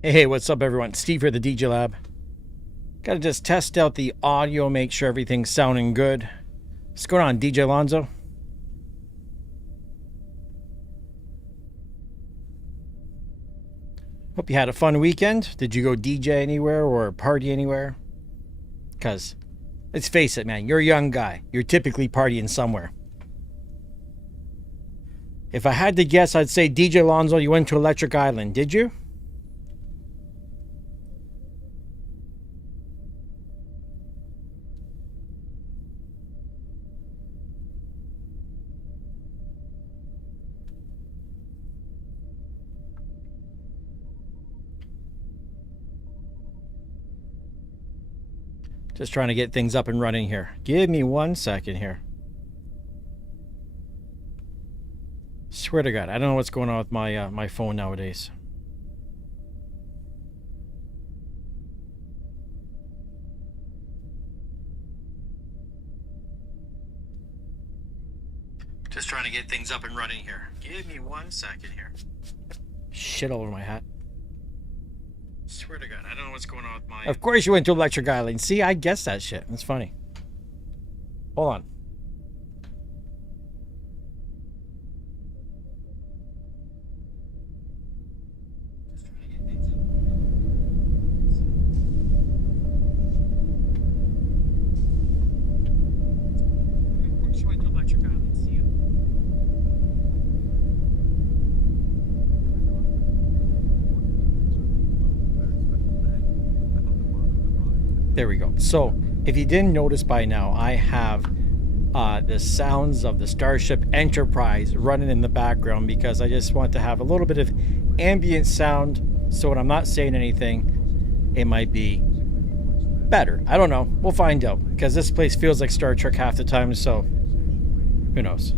Hey, what's up, everyone? Steve here, the TheDjLab. Gotta just test out the audio, make sure everything's sounding good. What's going on, DJ Lonzo? Hope you had a fun weekend. Did you go DJ anywhere or party anywhere? Because, let's face it, man, you're a young guy. You're typically partying somewhere. If I had to guess, I'd say, DJ Lonzo, you went to Electric Island. Did you? Just trying to get things up and running here. Give me 1 second here. Swear to God, I don't know what's going on with my phone nowadays. Just trying to get things up and running here. Give me 1 second here. Shit all over my hat. Swear to God, I don't know what's going on with my... Of course you went to Electric Island. See, I guessed that shit. That's funny. Hold on. There we go. So, if you didn't notice by now, I have the sounds of the Starship Enterprise running in the background because I just want to have a little bit of ambient sound so when I'm not saying anything, it might be better. I don't know. We'll find out because this place feels like Star Trek half the time, so who knows?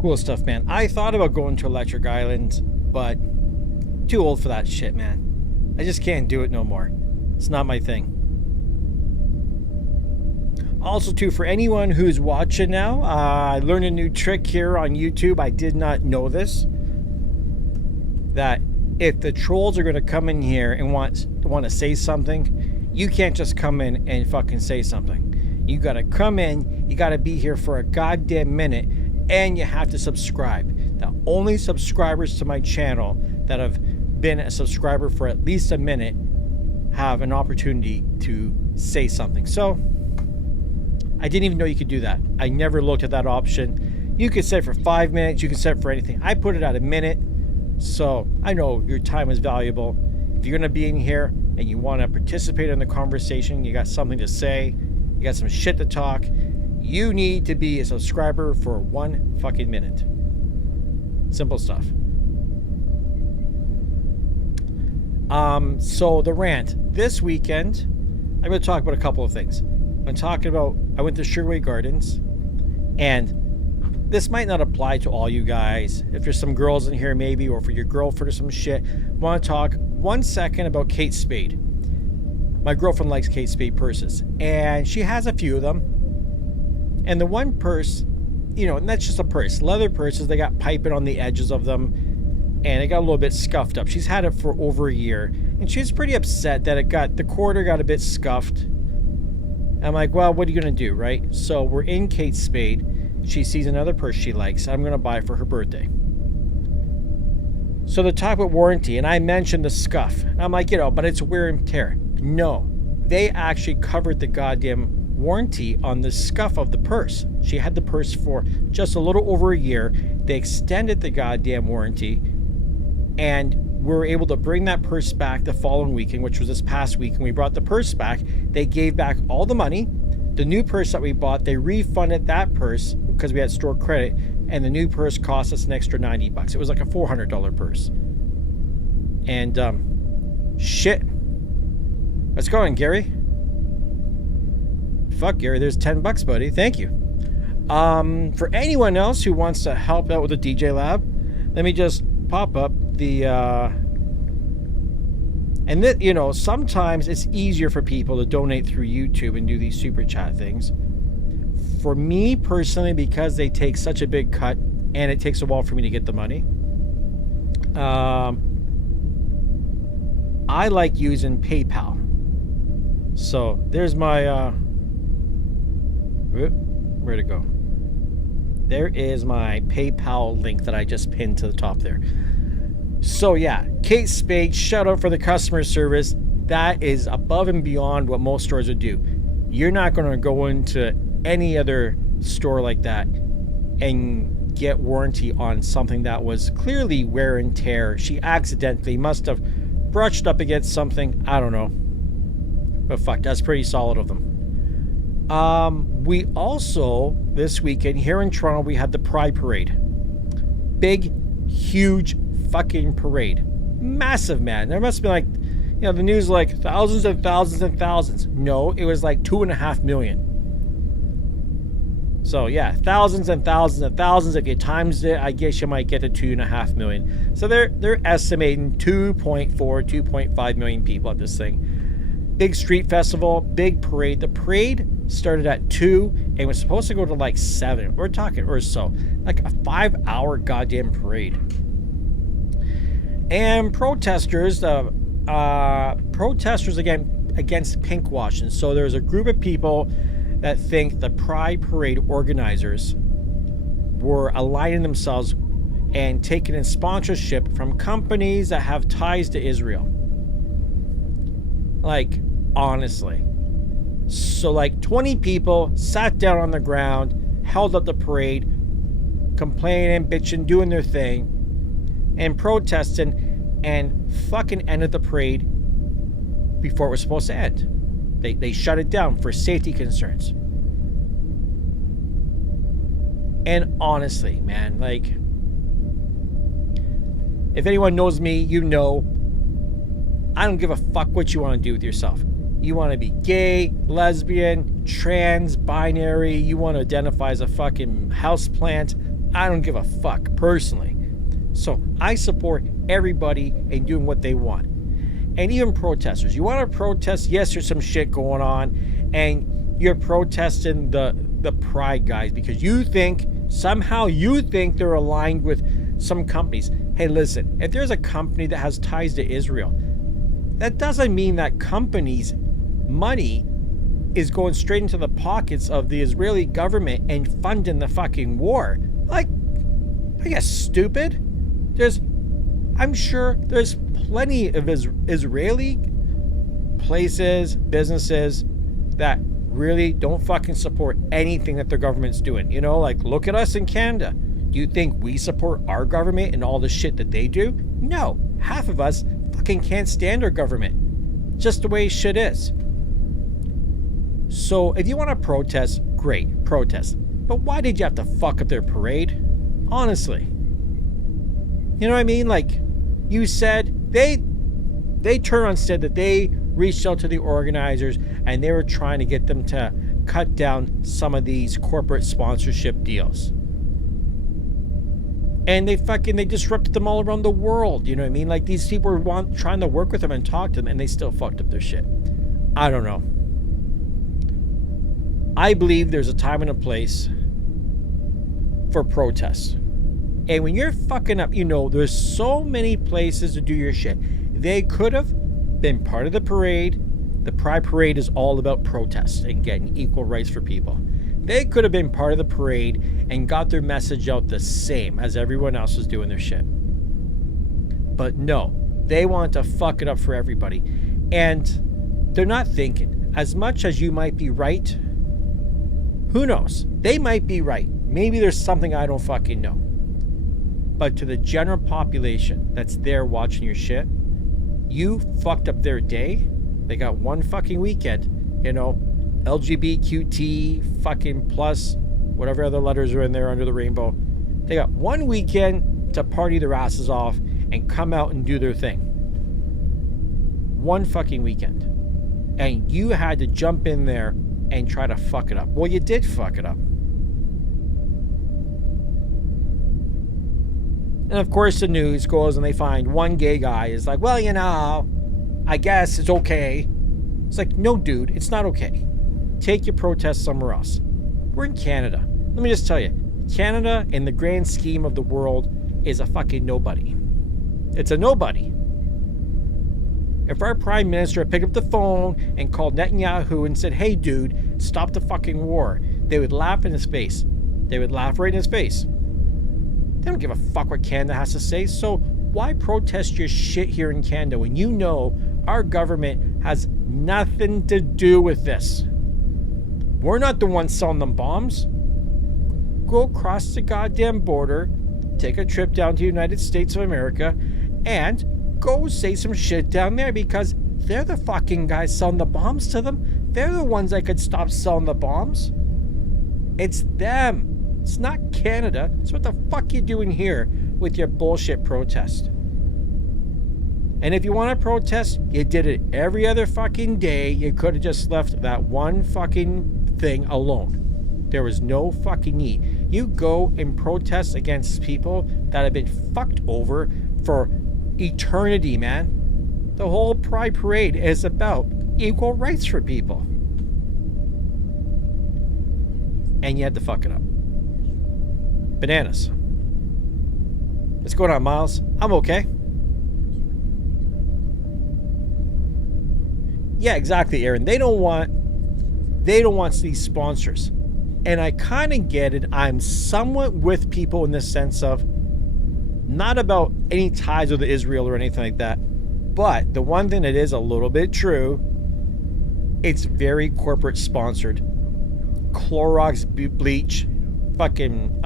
Cool stuff, man. I thought about going to Electric Island, but too old for that shit, man. I just can't do it no more. It's not my thing. Also, too, for anyone who's watching now, I learned a new trick here on YouTube. I did not know this. That if the trolls are going to come in here and want to say something, you can't just come in and fucking say something. You got to come in, you got to be here for a goddamn minute, and you have to subscribe. The only subscribers to my channel that have been a subscriber for at least a minute have an opportunity to say something. So I didn't even know you could do that. I never looked at that option. You could set it for 5 minutes. You can set it for anything. I put it at a minute. So I know your time is valuable. If you're going to be in here and you want to participate in the conversation, you got something to say, you got some shit to talk, you need to be a subscriber for 1 fucking minute. Simple stuff. So the rant. This weekend, I'm going to talk about a couple of things. I'm talking about, I went to Sherway Gardens, and this might not apply to all you guys. If there's some girls in here maybe, or for your girlfriend or some shit, I want to talk 1 second about Kate Spade. My girlfriend likes Kate Spade purses, and she has a few of them. And the one purse, you know, and that's just a purse. Leather purses, they got piping on the edges of them, and it got a little bit scuffed up. She's had it for over a year, and she's pretty upset that the quarter got a bit scuffed. I'm like, well, what are you gonna do, right? So we're in Kate Spade. She sees another purse she likes. I'm gonna buy for her birthday. So they talk about warranty, and I mentioned the scuff. I'm like, you know, but it's wear and tear. No, they actually covered the goddamn warranty on the scuff of the purse. She had the purse for just a little over a year. They extended the goddamn warranty, and were able to bring that purse back the following weekend, which was this past week, and we brought the purse back. They gave back all the money. The new purse that we bought, they refunded that purse because we had store credit, and the new purse cost us an extra $90. It was like a $400 purse. And shit. What's going, Gary? Fuck, Gary, there's $10, buddy. Thank you. For anyone else who wants to help out with the TheDjLab, let me just pop up the and that, you know, sometimes it's easier for people to donate through YouTube and do these super chat things. For me personally, because they take such a big cut and it takes a while for me to get the money, I like using PayPal. So there's my where'd it go? There is my PayPal link that I just pinned to the top there. So yeah, Kate Spade, shout out for the customer service. That is above and beyond what most stores would do. You're not going to go into any other store like that and get warranty on something that was clearly wear and tear. She accidentally must have brushed up against something. I don't know. But fuck, that's pretty solid of them. We also, this weekend here in Toronto, we had the Pride Parade. Big, huge fucking parade. Massive, man. There must be like, you know, the news like thousands and thousands and thousands. No, it was like 2.5 million. So yeah, thousands and thousands and thousands. If you times it, I guess you might get to 2.5 million. So they're estimating 2.5 million people at this thing. Big street festival, big parade. The parade started at 2 and was supposed to go to like 7. We're talking or so. Like a 5-hour goddamn parade. And protesters, protesters again against pinkwashing. So there's a group of people that think the Pride Parade organizers were aligning themselves and taking in sponsorship from companies that have ties to Israel. Like, honestly. So like 20 people sat down on the ground, held up the parade, complaining, bitching, doing their thing, and protesting, and fucking ended the parade before it was supposed to end. They shut it down for safety concerns. And honestly, man, like, if anyone knows me, you know, I don't give a fuck what you want to do with yourself. You want to be gay, lesbian, trans, binary, you want to identify as a fucking houseplant. I don't give a fuck, personally. So I support everybody in doing what they want. And even protesters. You want to protest? Yes, there's some shit going on. And you're protesting the Pride guys because you think, somehow you think they're aligned with some companies. Hey, listen, if there's a company that has ties to Israel, that doesn't mean that company's money is going straight into the pockets of the Israeli government and funding the fucking war. Like, I guess stupid. I'm sure there's plenty of Israeli places, businesses that really don't fucking support anything that their government's doing. You know, like, look at us in Canada. Do you think we support our government and all the shit that they do? No. Half of us fucking can't stand our government. Just the way shit is. So if you want to protest, great, protest. But why did you have to fuck up their parade? Honestly. You know what I mean? Like, you said, they turned around and said that they reached out to the organizers and they were trying to get them to cut down some of these corporate sponsorship deals. And they disrupted them all around the world. You know what I mean? Like, these people were trying to work with them and talk to them, and they still fucked up their shit. I don't know. I believe there's a time and a place for protests. And when you're fucking up, you know, there's so many places to do your shit. They could have been part of the parade. The Pride Parade is all about protest and getting equal rights for people. They could have been part of the parade and got their message out the same as everyone else was doing their shit. But no, they want to fuck it up for everybody. And they're not thinking, as much as you might be right, who knows? They might be right. Maybe there's something I don't fucking know. But to the general population that's there watching your shit, you fucked up their day. They got one fucking weekend, you know, LGBTQT fucking plus, whatever other letters are in there under the rainbow. They got one weekend to party their asses off and come out and do their thing. One fucking weekend. And you had to jump in there and try to fuck it up. Well, you did fuck it up. And of course the news goes and they find one gay guy is like, well, you know, I guess it's okay. It's like, no, dude, it's not okay. Take your protest somewhere else. We're in Canada. Let me just tell you, Canada, in the grand scheme of the world, is a fucking nobody. It's a nobody. If our prime minister had picked up the phone and called Netanyahu and said, hey, dude, stop the fucking war, they would laugh in his face. They would laugh right in his face. They don't give a fuck what Canada has to say, so why protest your shit here in Canada when you know our government has nothing to do with this? We're not the ones selling them bombs. Go across the goddamn border, take a trip down to the United States of America, and go say some shit down there because they're the fucking guys selling the bombs to them. They're the ones that could stop selling the bombs. It's them. It's not Canada. So what the fuck you doing here with your bullshit protest? And if you want to protest, you did it every other fucking day. You could have just left that one fucking thing alone. There was no fucking need. You go and protest against people that have been fucked over for eternity, man. The whole Pride Parade is about equal rights for people. And you had to fuck it up. Bananas. What's going on, Miles? I'm okay. Yeah, exactly, Aaron. They don't want these sponsors. And I kind of get it. I'm somewhat with people in the sense of not about any ties with Israel or anything like that. But the one thing that is a little bit true, it's very corporate sponsored. Clorox bleach, fucking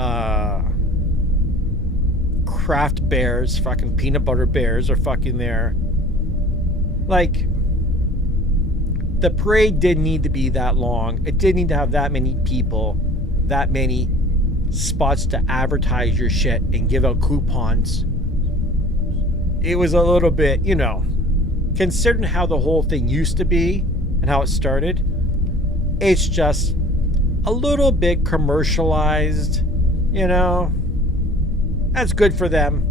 Kraft Bears, fucking peanut butter bears are fucking there. Like, the parade didn't need to be that long. It didn't need to have that many people, that many spots to advertise your shit and give out coupons. It was a little bit, you know, considering how the whole thing used to be and how it started, it's just a little bit commercialized, you know. That's good for them.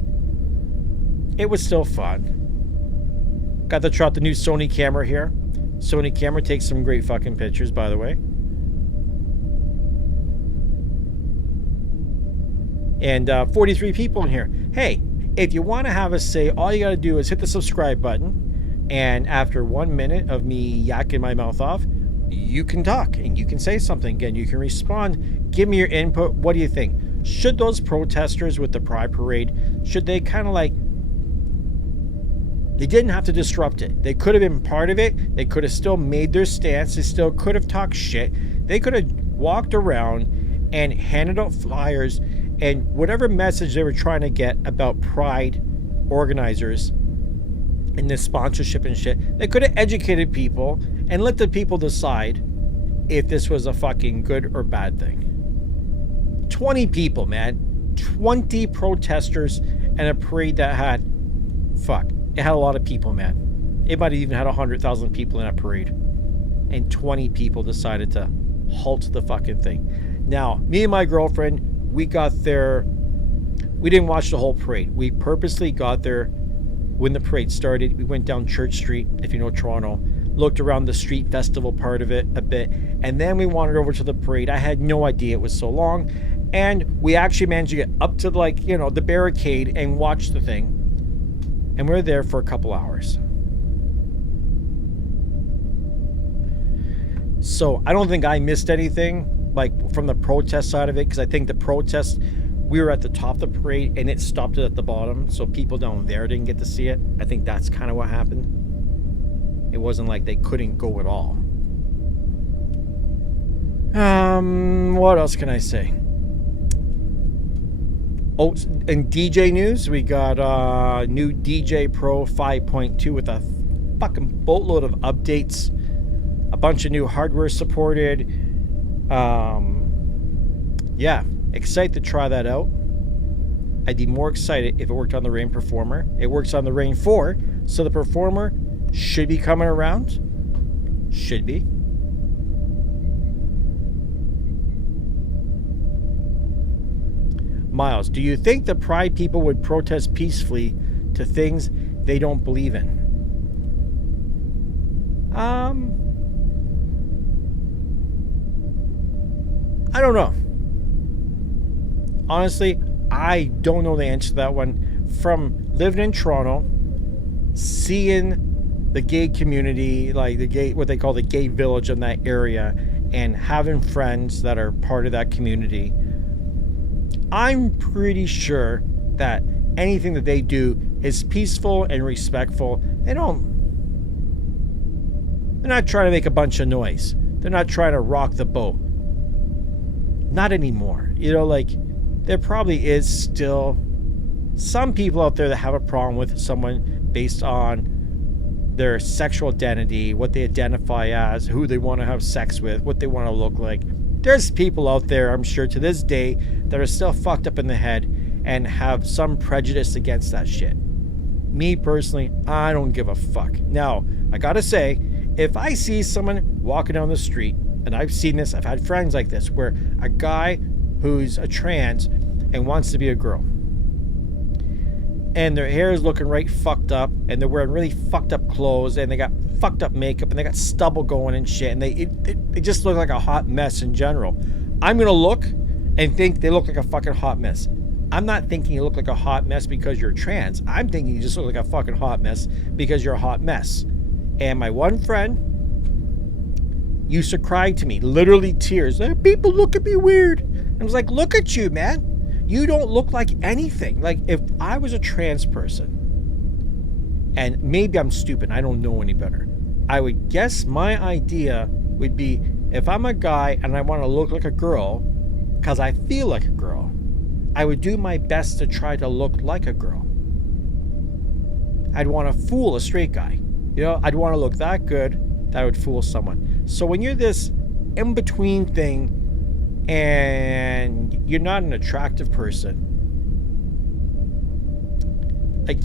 It was still fun. Got to try out the new Sony camera here. Sony camera takes some great fucking pictures, by the way. And 43 people in here. Hey, if you want to have a say, all you got to do is hit the subscribe button. And after 1 minute of me yakking my mouth off, you can talk and you can say something. Again, you can respond. Give me your input. What do you think? Should those protesters with the Pride Parade, should they kind of like, they didn't have to disrupt it. They could have been part of it. They could have still made their stance. They still could have talked shit. They could have walked around and handed out flyers and whatever message they were trying to get about Pride organizers and this sponsorship and shit. They could have educated people and let the people decide if this was a fucking good or bad thing. 20 people, man. 20 protesters and a parade that had, fuck, it had a lot of people, man. It might have even had 100,000 people in that parade. And 20 people decided to halt the fucking thing. Now, me and my girlfriend, we got there. We didn't watch the whole parade. We purposely got there when the parade started. We went down Church Street, if you know Toronto, looked around the street festival part of it a bit, and then we wandered over to the parade. I had no idea it was so long, and we actually managed to get up to, like, you know, the barricade and watch the thing, and we were there for a couple hours. So I don't think I missed anything, like, from the protest side of it, because I think the protest, we were at the top of the parade and it stopped it at the bottom, so people down there didn't get to see it. I think that's kind of what happened. It wasn't like they couldn't go at all. What else can I say? Oh, in DJ news, we got new DJ Pro 5.2 with a fucking boatload of updates, a bunch of new hardware supported. Yeah, excited to try that out. I'd be more excited if it worked on the Rant Performer. It works on the Rant 4, so the Performer should be coming around. Should be. Miles, do you think the Pride people would protest peacefully to things they don't believe in? I don't know. Honestly, I don't know the answer to that one. From living in Toronto, seeing the gay community, like the gay, what they call the gay village in that area, and having friends that are part of that community, I'm pretty sure that anything that they do is peaceful and respectful. They're not trying to make a bunch of noise. They're not trying to rock the boat. Not anymore. You know, like, there probably is still some people out there that have a problem with someone based on their sexual identity, what they identify as, who they want to have sex with, what they want to look like. There's people out there, I'm sure, to this day that are still fucked up in the head and have some prejudice against that shit. Me, personally, I don't give a fuck. Now, I gotta say, if I see someone walking down the street, and I've seen this, I've had friends like this, where a guy who's a trans and wants to be a girl, and their hair is looking right fucked up, and they're wearing really fucked up clothes, and they got fucked up makeup, and they got stubble going and shit, and they just look like a hot mess in general. I'm gonna look and think they look like a fucking hot mess. I'm not thinking you look like a hot mess because you're trans. I'm thinking you just look like a fucking hot mess because you're a hot mess. And my one friend used to cry to me, literally tears. People look at me weird. I was like, look at you, man. You don't look like anything. Like, if I was a trans person, and maybe I'm stupid, I don't know any better, I would guess my idea would be, if I'm a guy and I want to look like a girl because I feel like a girl, I would do my best to try to look like a girl. I'd want to fool a straight guy. You know, I'd want to look that good that I would fool someone. So when you're this in-between thing and you're not an attractive person, like,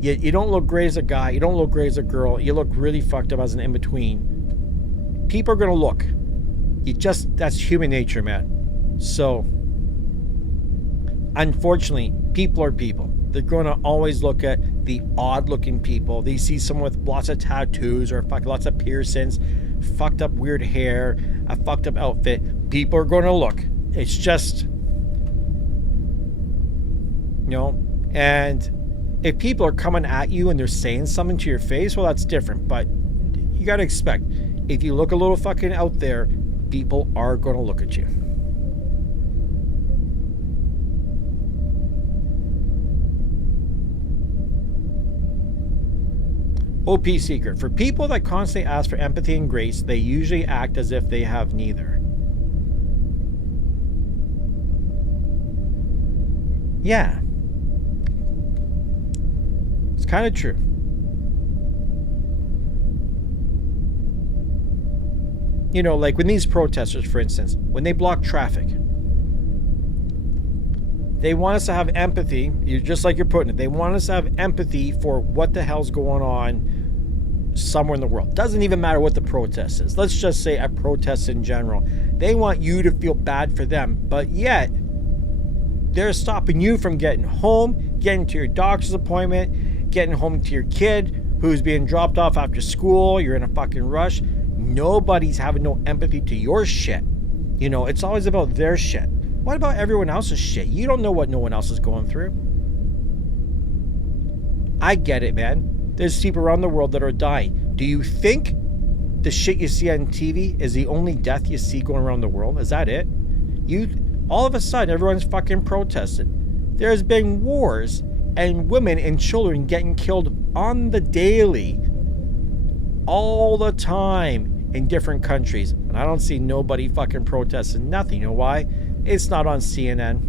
you don't look great as a guy, you don't look great as a girl, you look really fucked up as an in-between, people are gonna look. That's human nature, man. So unfortunately, people are people. They're gonna always look at the odd looking people. They see someone with lots of tattoos or lots of piercings, fucked up weird hair, a fucked up outfit. People are gonna look. It's just, you know, and if people are coming at you and they're saying something to your face, well, that's different. But you gotta expect, if you look a little fucking out there, people are gonna look at you. OP secret. For people that constantly ask for empathy and grace, they usually act as if they have neither. Yeah. It's kind of true. You know, like when these protesters, for instance, when they block traffic, they want us to have empathy, just like you're putting it. They want us to have empathy for what the hell's going on somewhere in the world. Doesn't even matter what the protest is. Let's just say a protest in general. They want you to feel bad for them, but yet they're stopping you from getting home, getting to your doctor's appointment, getting home to your kid who's being dropped off after school. You're in a fucking rush. Nobody's having no empathy to your shit. You know, it's always about their shit. What about everyone else's shit? You don't know what no one else is going through. I get it, man. There's people around the world that are dying. Do you think the shit you see on TV is the only death you see going around the world? Is that it? All of a sudden, everyone's fucking protesting. There's been wars and women and children getting killed on the daily, all the time in different countries. And I don't see nobody fucking protesting nothing. You know why? It's not on CNN.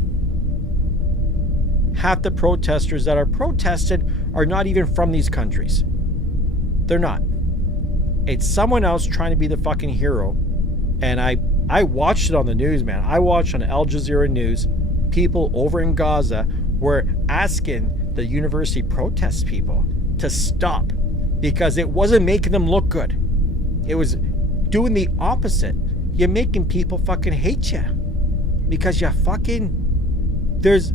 half the protesters that are protested are not even from these countries. They're not. It's someone else trying to be the fucking hero. And I watched it on the news, man. I watched on Al Jazeera News. People over in Gaza were asking the university protest people to stop because it wasn't making them look good. It was doing the opposite. You're making people fucking hate you because there's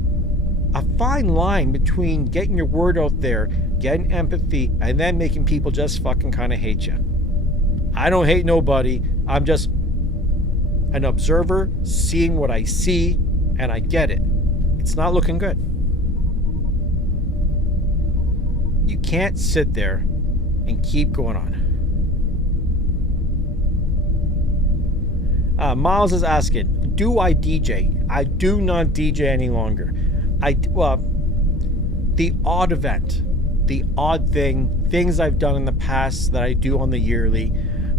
a fine line between getting your word out there, getting empathy, and then making people just fucking kind of hate you. I don't hate nobody. I'm just an observer, seeing what I see, and I get it. It's not looking good. You can't sit there and keep going on. Miles is asking, do I DJ? I do not DJ any longer. The odd event, the odd thing, things I've done in the past that I do on the yearly,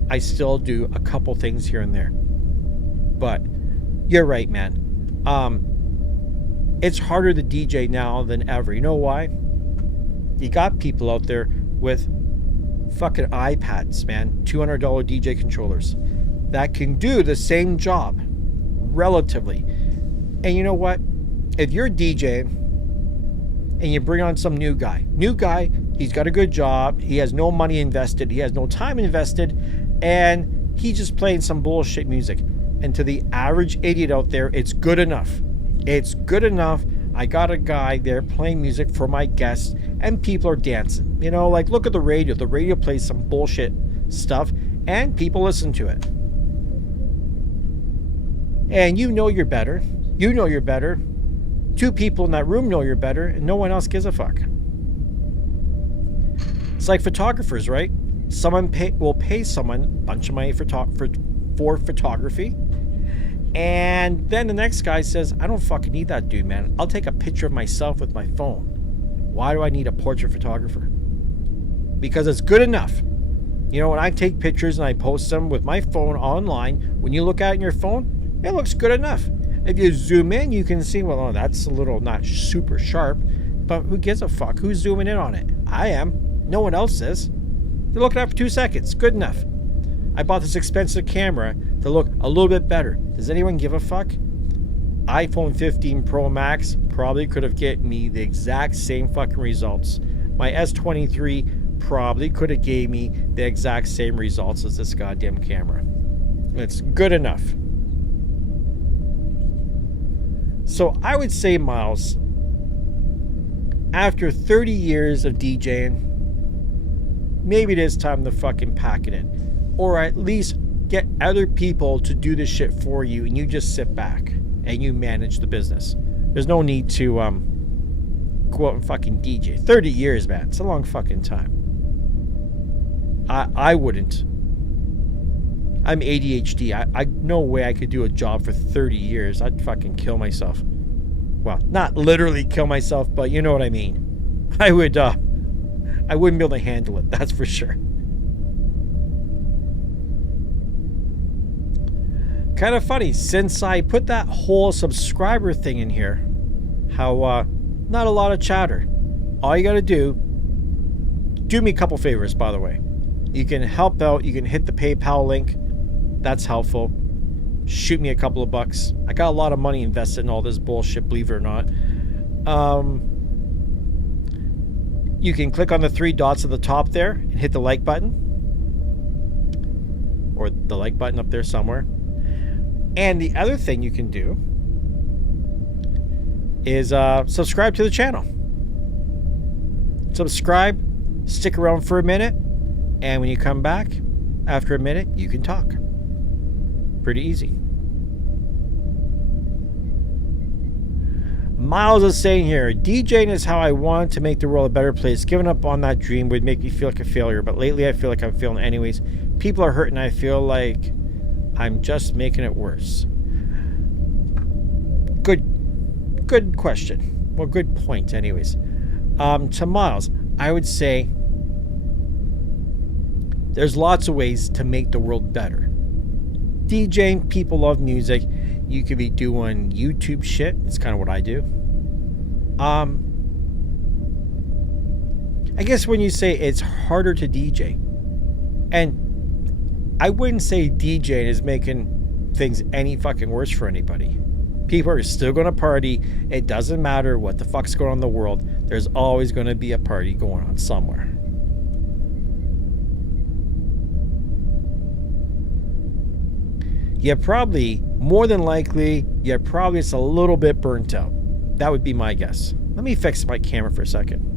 I still do a couple things here and there. But you're right, man. It's harder to DJ now than ever. You know why? You got people out there with fucking iPads, man, $200 DJ controllers that can do the same job relatively. And you know what? If you're DJing and you bring on some new guy, he's got a good job, he has no money invested, he has no time invested, and he's just playing some bullshit music. And to the average idiot out there, it's good enough. It's good enough. I got a guy there playing music for my guests, and people are dancing. You know, like, look at the radio. The radio plays some bullshit stuff, and people listen to it. And you know you're better. You know you're better. Two people in that room know you're better, and no one else gives a fuck. It's like photographers, right? Someone will pay someone a bunch of money for photography, and then the next guy says, I don't fucking need that dude, man. I'll take a picture of myself with my phone. Why do I need a portrait photographer? Because it's good enough. You know, when I take pictures and I post them with my phone online, when you look at it in your phone, it looks good enough. If you zoom in, you can see, well, oh, that's a little not super sharp, but who gives a fuck? Who's zooming in on it? I am. No one else is. You're looking at it for 2 seconds. Good enough. I bought this expensive camera to look a little bit better. Does anyone give a fuck? iPhone 15 Pro Max probably could have get me the exact same fucking results. My S23 probably could have gave me the exact same results as this goddamn camera. It's good enough. So I would say, Miles, after 30 years of DJing, maybe it is time to fucking pack it in. Or at least get other people to do this shit for you, and you just sit back and you manage the business. There's no need to go out and fucking DJ. 30 years, man. It's a long fucking time. I wouldn't. I'm ADHD. I no way I could do a job for 30 years. I'd fucking kill myself. Well, not literally kill myself, but you know what I mean. I wouldn't be able to handle it, that's for sure. Kind of funny, since I put that whole subscriber thing in here, how not a lot of chatter. All you gotta do me a couple favors, by the way. You can help out, you can hit the PayPal link. That's helpful. Shoot me a couple of bucks. I got a lot of money invested in all this bullshit, believe it or not. You can click on the 3 dots at the top there and hit the like button. Or the like button up there somewhere. And the other thing you can do is subscribe to the channel. Subscribe, stick around for a minute, and when you come back, after a minute, you can talk. Pretty easy. Miles is saying here, DJing is how I want to make the world a better place. Giving up on that dream would make me feel like a failure, but lately I feel like I'm failing anyways. People are hurting, I feel like I'm just making it worse. Good question. Well, good point anyways. To Miles, I would say there's lots of ways to make the world better. DJing, people love music. You could be doing YouTube shit. That's kind of what I do. I guess when you say it's harder to DJ, and I wouldn't say DJing is making things any fucking worse for anybody. People are still going to party. It doesn't matter what the fuck's going on in the world. There's always going to be a party going on somewhere. You probably, more than likely, it's a little bit burnt out. That would be my guess. Let me fix my camera for a second.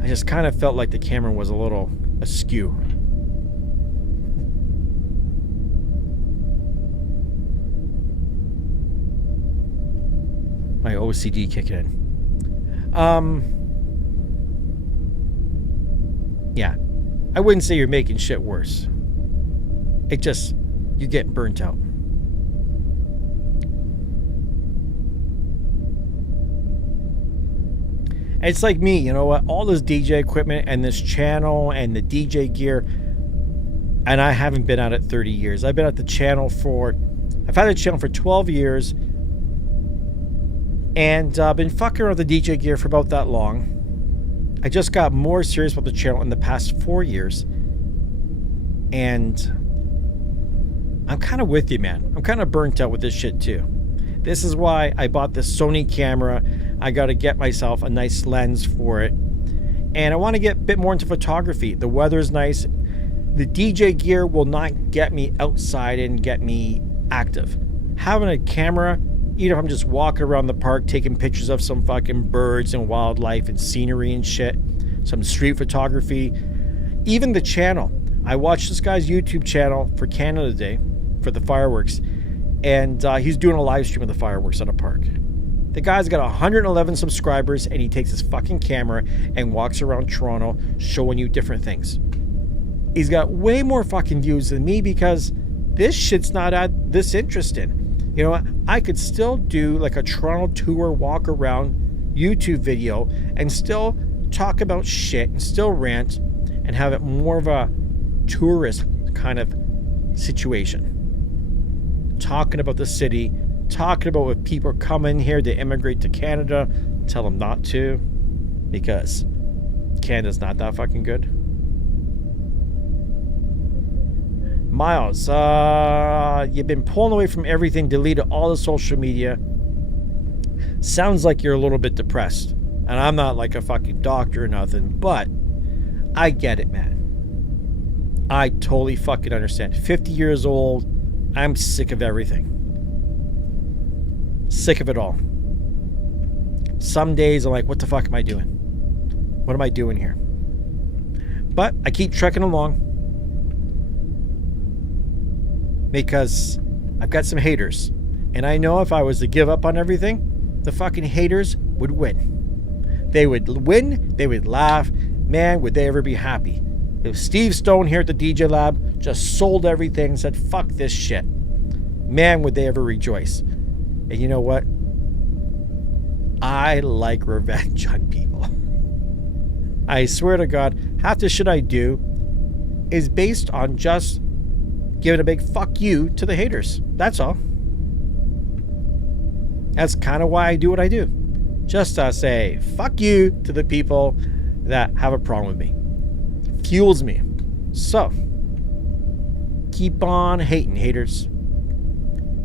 I just kind of felt like the camera was a little askew. My OCD kicking in. Yeah. I wouldn't say you're making shit worse. It just, you're getting burnt out. It's like me, you know what? All this DJ equipment and this channel and the DJ gear, and I haven't been at it 30 years. I've been at the channel I've had the channel for 12 years, and I've been fucking around with the DJ gear for about that long. I just got more serious about the channel in the past 4 years, and I'm kind of with you, man. I'm kind of burnt out with this shit too. This is why I bought this Sony camera. I got to get myself a nice lens for it. And I want to get a bit more into photography. The weather's nice. The DJ gear will not get me outside and get me active. Having a camera, even if I'm just walking around the park taking pictures of some fucking birds and wildlife and scenery and shit, some street photography, even the channel. I watched this guy's YouTube channel for Canada Day, for the fireworks, and he's doing a live stream of the fireworks at a park. The guy's got 111 subscribers, and he takes his fucking camera and walks around Toronto showing you different things. He's got way more fucking views than me because this shit's not this interesting. You know what? I could still do like a Toronto tour walk around YouTube video and still talk about shit and still rant and have it more of a tourist kind of situation. Talking about the city, talking about if people are coming here to immigrate to Canada, tell them not to, because Canada's not that fucking good. Miles, you've been pulling away from everything, deleted all the social media. Sounds like you're a little bit depressed. And I'm not like a fucking doctor or nothing, but I get it, man. I totally fucking understand. 50 years old, I'm sick of everything. Sick of it all. Some days I'm like, what the fuck am I doing? What am I doing here? But I keep trekking along because I've got some haters. And I know if I was to give up on everything, the fucking haters would win. They would win, they would laugh. Man, would they ever be happy. If Steve Stone here at the TheDjLab just sold everything and said, fuck this shit, man, would they ever rejoice. And you know what? I like revenge on people. I swear to God, half the shit I do is based on just giving a big fuck you to the haters. That's all. That's kind of why I do what I do. Just to say fuck you to the people that have a problem with me. Fuels me. So, keep on hating, haters.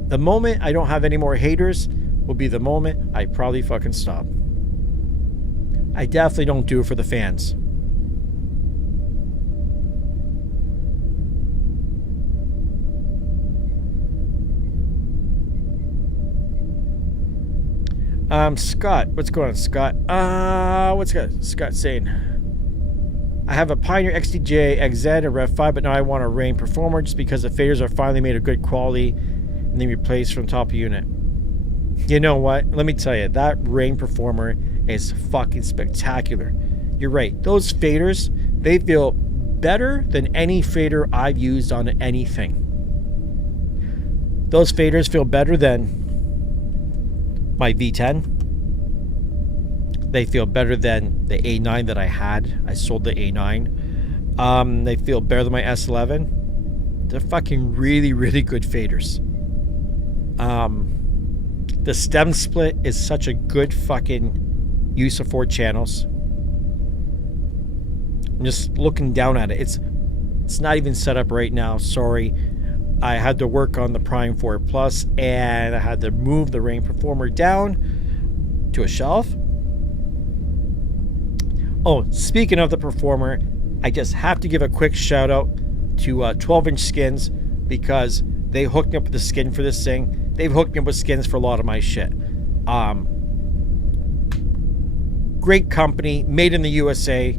The moment I don't have any more haters will be the moment I probably fucking stop. I definitely don't do it for the fans. Scott, what's going on, Scott? What's Scott saying? I have a Pioneer XDJ, XZ, and Rev 5, but now I want a Rain Performer just because the faders are finally made of good quality and they replaced from top of unit. You know what? Let me tell you, that Rain Performer is fucking spectacular. You're right. Those faders, they feel better than any fader I've used on anything. Those faders feel better than my V10. They feel better than the A9 that I had. I sold the A9. They feel better than my S11. They're fucking really, really good faders. The stem split is such a good fucking use of 4 channels. I'm just looking down at it. It's not even set up right now. Sorry. I had to work on the Prime 4 Plus, and I had to move the Rain Performer down to a shelf. Oh, speaking of the Performer, I just have to give a quick shout out to 12-inch Skins, because they hooked me up with the skin for this thing. They've hooked me up with skins for a lot of my shit. Great company, made in the USA.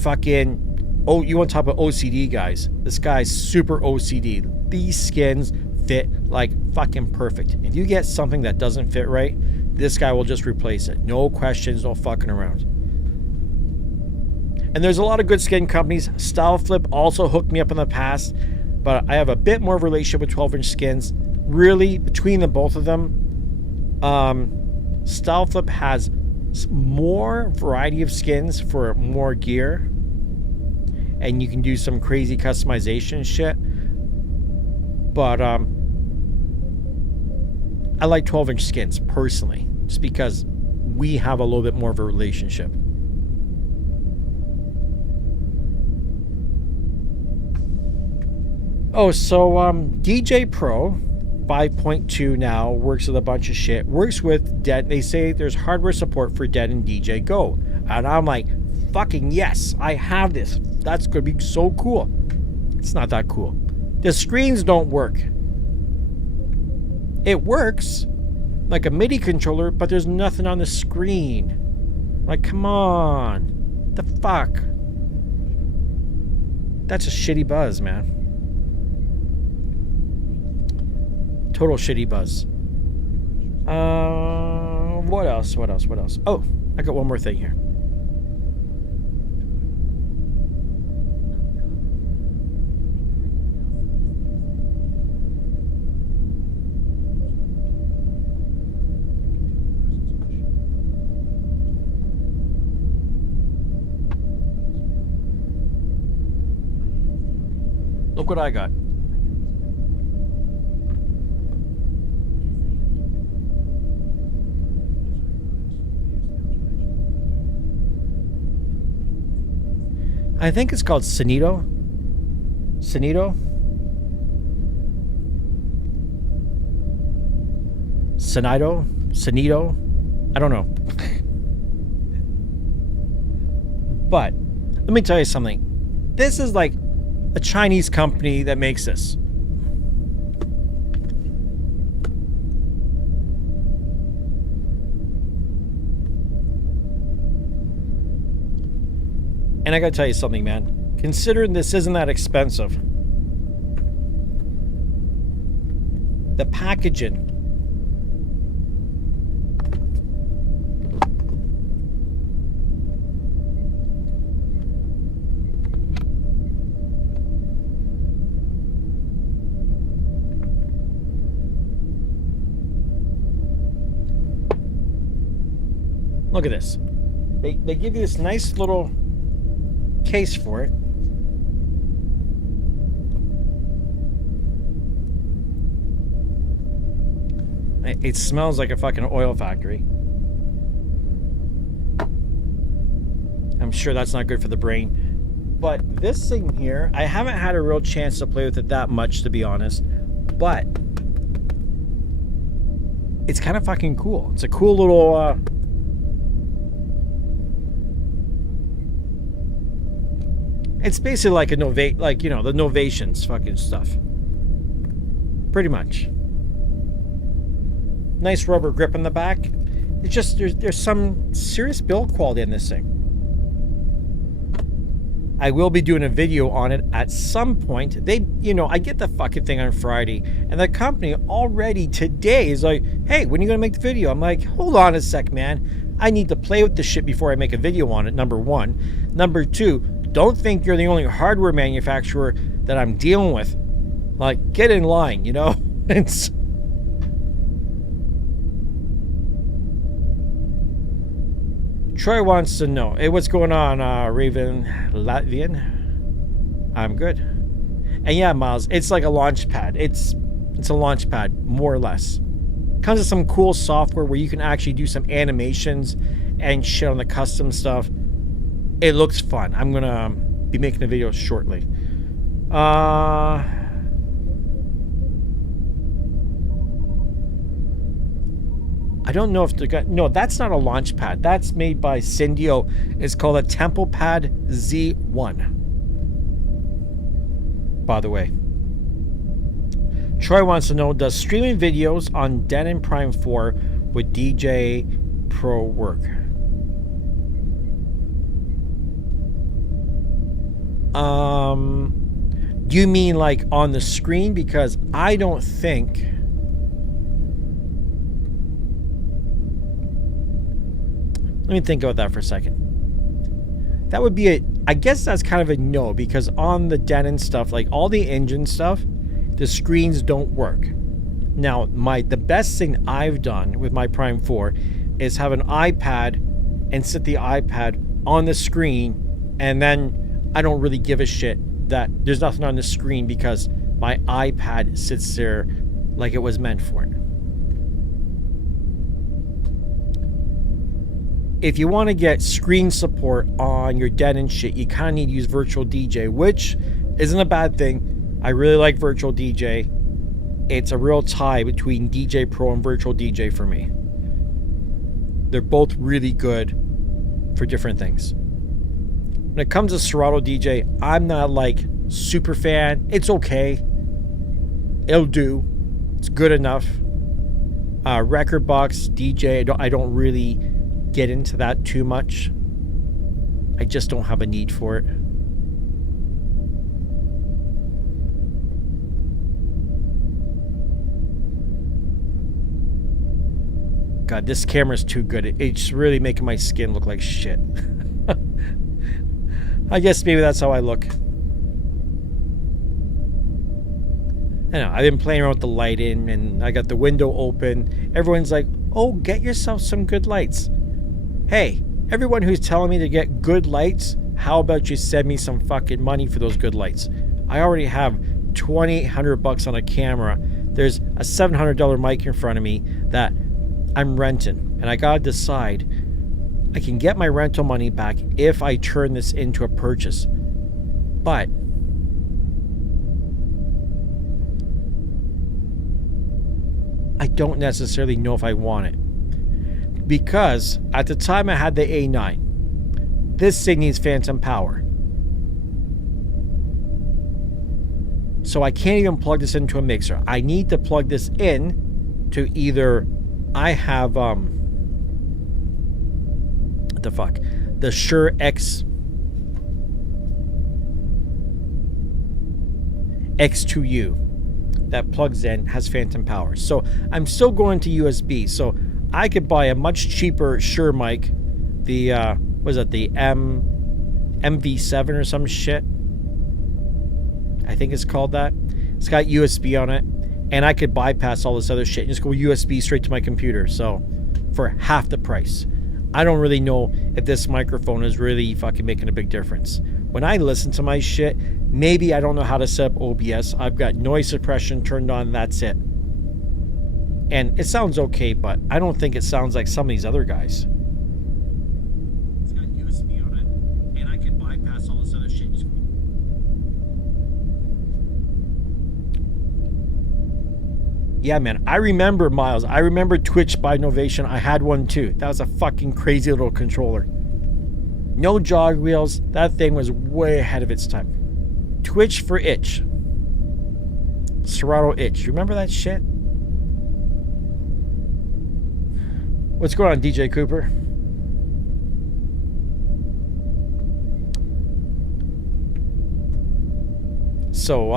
Fucking, oh, you want to talk about OCD, guys? This guy's super OCD. These skins fit like fucking perfect. If you get something that doesn't fit right, this guy will just replace it. No questions, no fucking around. And there's a lot of good skin companies. Style Flip also hooked me up in the past, but I have a bit more of a relationship with 12-inch Skins. Really, between the both of them, Style Flip has more variety of skins for more gear, and you can do some crazy customization shit. But I like 12-inch Skins personally, just because we have a little bit more of a relationship. Oh, so DJ Pro 5.2 now works with a bunch of shit. Works with Dead. They say there's hardware support for Dead and DJ Go. And I'm like, fucking yes, I have this. That's going to be so cool. It's not that cool. The screens don't work. It works like a MIDI controller, but there's nothing on the screen. Like, come on. The fuck? That's a shitty buzz, man. Total shitty buzz. What else? Oh, I got one more thing here. Look what I got. I think it's called Sonido. Sonido? Sonido? Sonido? I don't know. But let me tell you something. This is like a Chinese company that makes this. And I gotta tell you something, man. Considering this isn't that expensive, the packaging, look at this. They give you this nice little case for it. It smells like a fucking oil factory. I'm sure that's not good for the brain. But this thing here, I haven't had a real chance to play with it that much, to be honest. But it's kind of fucking cool. It's a cool little it's basically like a like, you know, the Novations fucking stuff. Pretty much. Nice rubber grip in the back. It's just, there's some serious build quality in this thing. I will be doing a video on it at some point. They, you know, I get the fucking thing on Friday, and the company already today is like, hey, when are you gonna make the video? I'm like, hold on a sec, man. I need to play with this shit before I make a video on it, number one. Number two, don't think you're the only hardware manufacturer that I'm dealing with. Like, get in line, you know? It's... Troy wants to know, hey, what's going on, Raven Latvian? I'm good. And yeah, Miles, it's like a Launchpad. It's a Launchpad, more or less. Comes with some cool software where you can actually do some animations and shit on the custom stuff. It looks fun. I'm gonna be making a video shortly. I don't know if the guy... No, that's not a Launchpad. That's made by Syndio. It's called a TemplePad Z1. By the way. Troy wants to know, does streaming videos on Denon Prime 4 with DJ Pro work? Do you mean like on the screen? Because I don't think... Let me think about that for a second. That would be I guess that's kind of a no, because on the Denon stuff, like all the engine stuff, the screens don't work. Now, the best thing I've done with my Prime 4 is have an iPad and sit the iPad on the screen, and then I don't really give a shit that there's nothing on the screen because my iPad sits there like it was meant for it. If you want to get screen support on your Denon shit, you kind of need to use Virtual DJ, which isn't a bad thing. I really like Virtual DJ. It's a real tie between DJ Pro and Virtual DJ for me. They're both really good for different things. When it comes to Serato DJ, I'm not like super fan. It's okay. It'll do. It's good enough. Record Box DJ, I don't really get into that too much. I just don't have a need for it. God, this camera's too good. It's really making my skin look like shit. I guess maybe that's how I look. I know, I've been playing around with the lighting and I got the window open. Everyone's like, oh, get yourself some good lights. Hey, everyone who's telling me to get good lights, how about you send me some fucking money for those good lights? I already have $2,800 on a camera. There's a $700 mic in front of me that I'm renting, and I gotta decide. I can get my rental money back if I turn this into a purchase, but I don't necessarily know if I want it, because at the time I had the A9. This thing needs phantom power, so I can't even plug this into a mixer. I need to plug this in to either... I have what the fuck, the Shure X2U that plugs in, has phantom power. So I'm still going to USB. So I could buy a much cheaper Shure mic, the what is it, the MV7 or some shit. I think it's called that. It's got USB on it. And I could bypass all this other shit and just go USB straight to my computer. So, for half the price. I don't really know if this microphone is really fucking making a big difference. When I listen to my shit, maybe I don't know how to set up OBS. I've got noise suppression turned on, that's it. And it sounds okay, but I don't think it sounds like some of these other guys. It's got USB on it, and I can bypass all this other shit. Yeah, man. I remember, Miles. I remember Twitch by Novation. I had one too. That was a fucking crazy little controller. No jog wheels. That thing was way ahead of its time. Twitch for itch. Serato itch. You remember that shit? What's going on, DJ Cooper? So,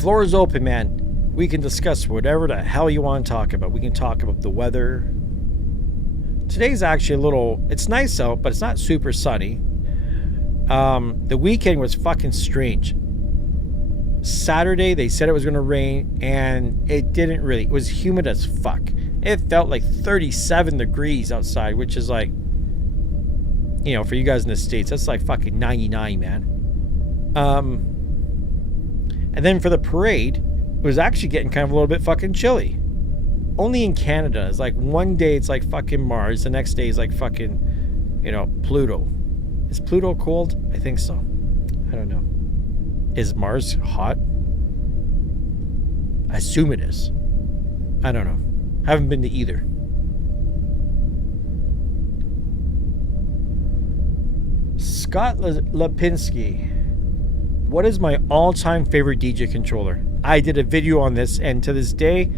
floor is open, man. We can discuss whatever the hell you want to talk about. We can talk about the weather. Today's actually a little... It's nice out, but it's not super sunny. The weekend was fucking strange. Saturday, they said it was going to rain, and it didn't really. It was humid as fuck. It felt like 37 degrees outside, which is like... You know, for you guys in the States, that's like fucking 99, man. And then for the parade, it was actually getting kind of a little bit fucking chilly. Only in Canada. It's like one day it's like fucking Mars. The next day is like fucking, you know, Pluto. Is Pluto cold? I think so. I don't know. Is Mars hot? I assume it is. I don't know. Haven't been to either. Scott Lipinski. What is my all-time favorite DJ controller? I did a video on this, and to this day,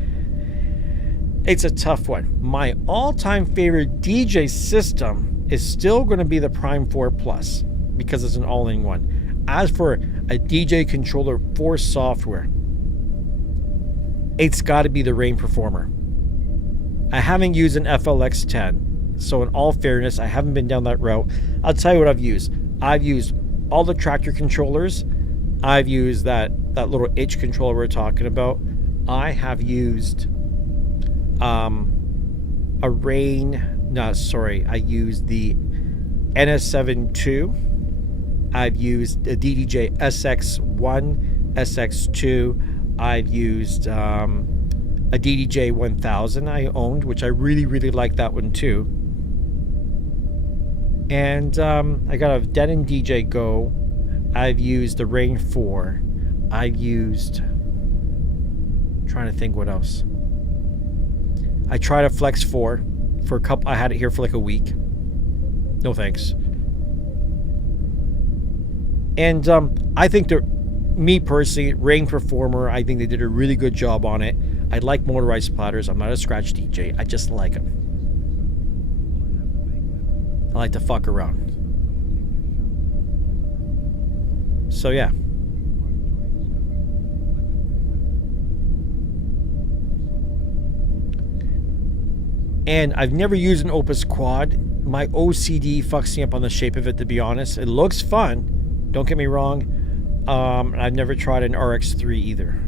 it's a tough one. My all-time favorite DJ system is still going to be the Prime 4 Plus because it's an all-in-one. As for a DJ controller for software, it's got to be the Rant Performer. I haven't used an FLX10, so in all fairness, I haven't been down that route. I'll tell you what I've used. I've used all the tractor controllers. I've used that little itch controller we're talking about. I have used I used the NS7 II. I've used the DDJ SX1, SX2. I've used a DDJ 1000 I owned, which I really, really like that one too. And I got a Denon DJ Go. I've used the Rant 4. I've used... trying to think what else. I tried a Flex 4 for a couple... I had it here for like a week. No thanks. And I think me personally, Rant Performer, I think they did a really good job on it. I like motorized platters. I'm not a scratch DJ. I just like them. I like to fuck around. So yeah. And I've never used an Opus Quad. My OCD fucks me up on the shape of it, to be honest. It looks fun. Don't get me wrong. I've never tried an RX3 either.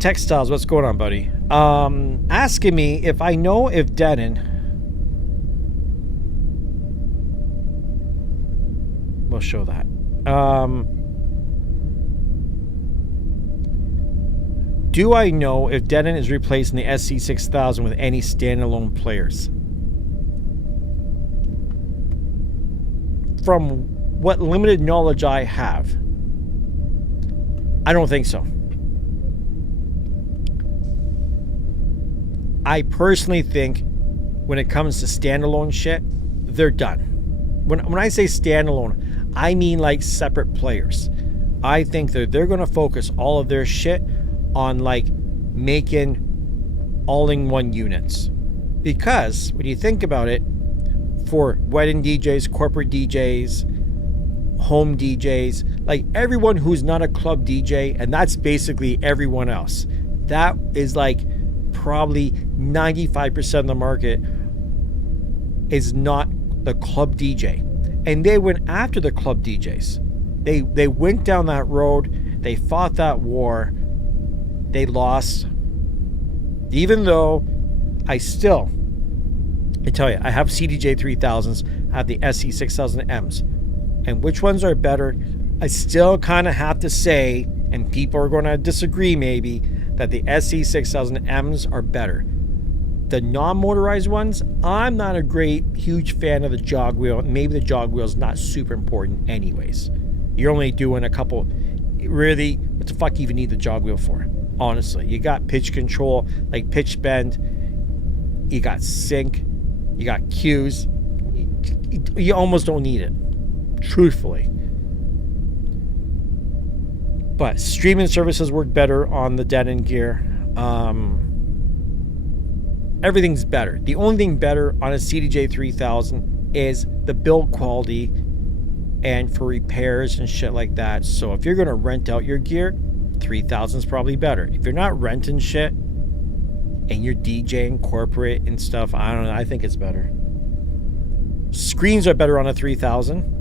Textiles, what's going on, buddy? Asking me if I know if Denon... we'll show that. Do I know if Denon is replacing the SC6000 with any standalone players? From what limited knowledge I have, I don't think so. I personally think when it comes to standalone shit, they're done. When I say standalone, I mean like separate players. I think that they're going to focus all of their shit on like making all-in-one units. Because when you think about it, for wedding DJs, corporate DJs, home DJs, like everyone who's not a club DJ, and that's basically everyone else, that is like probably 95% of the market is not the club DJ. And they went after the club DJs. They went down that road. They fought that war. They lost. Even though I tell you, I have CDJ 3000s, I have the SC6000Ms. And which ones are better? I still kind of have to say, and people are going to disagree maybe, that the SC6000Ms are better. The non-motorized ones, I'm not a huge fan of the jog wheel. Maybe the jog wheel is not super important anyways. You're only doing a couple. Really, what the fuck you even need the jog wheel for? Honestly, you got pitch control, like pitch bend. You got sync. You got cues. You almost don't need it, truthfully. But streaming services work better on the Denon gear. Everything's better. The only thing better on a CDJ 3000 is the build quality and for repairs and shit like that. So if you're going to rent out your gear, 3000 is probably better. If you're not renting shit and you're DJing corporate and stuff, I don't know, I think it's better. Screens are better on a 3000.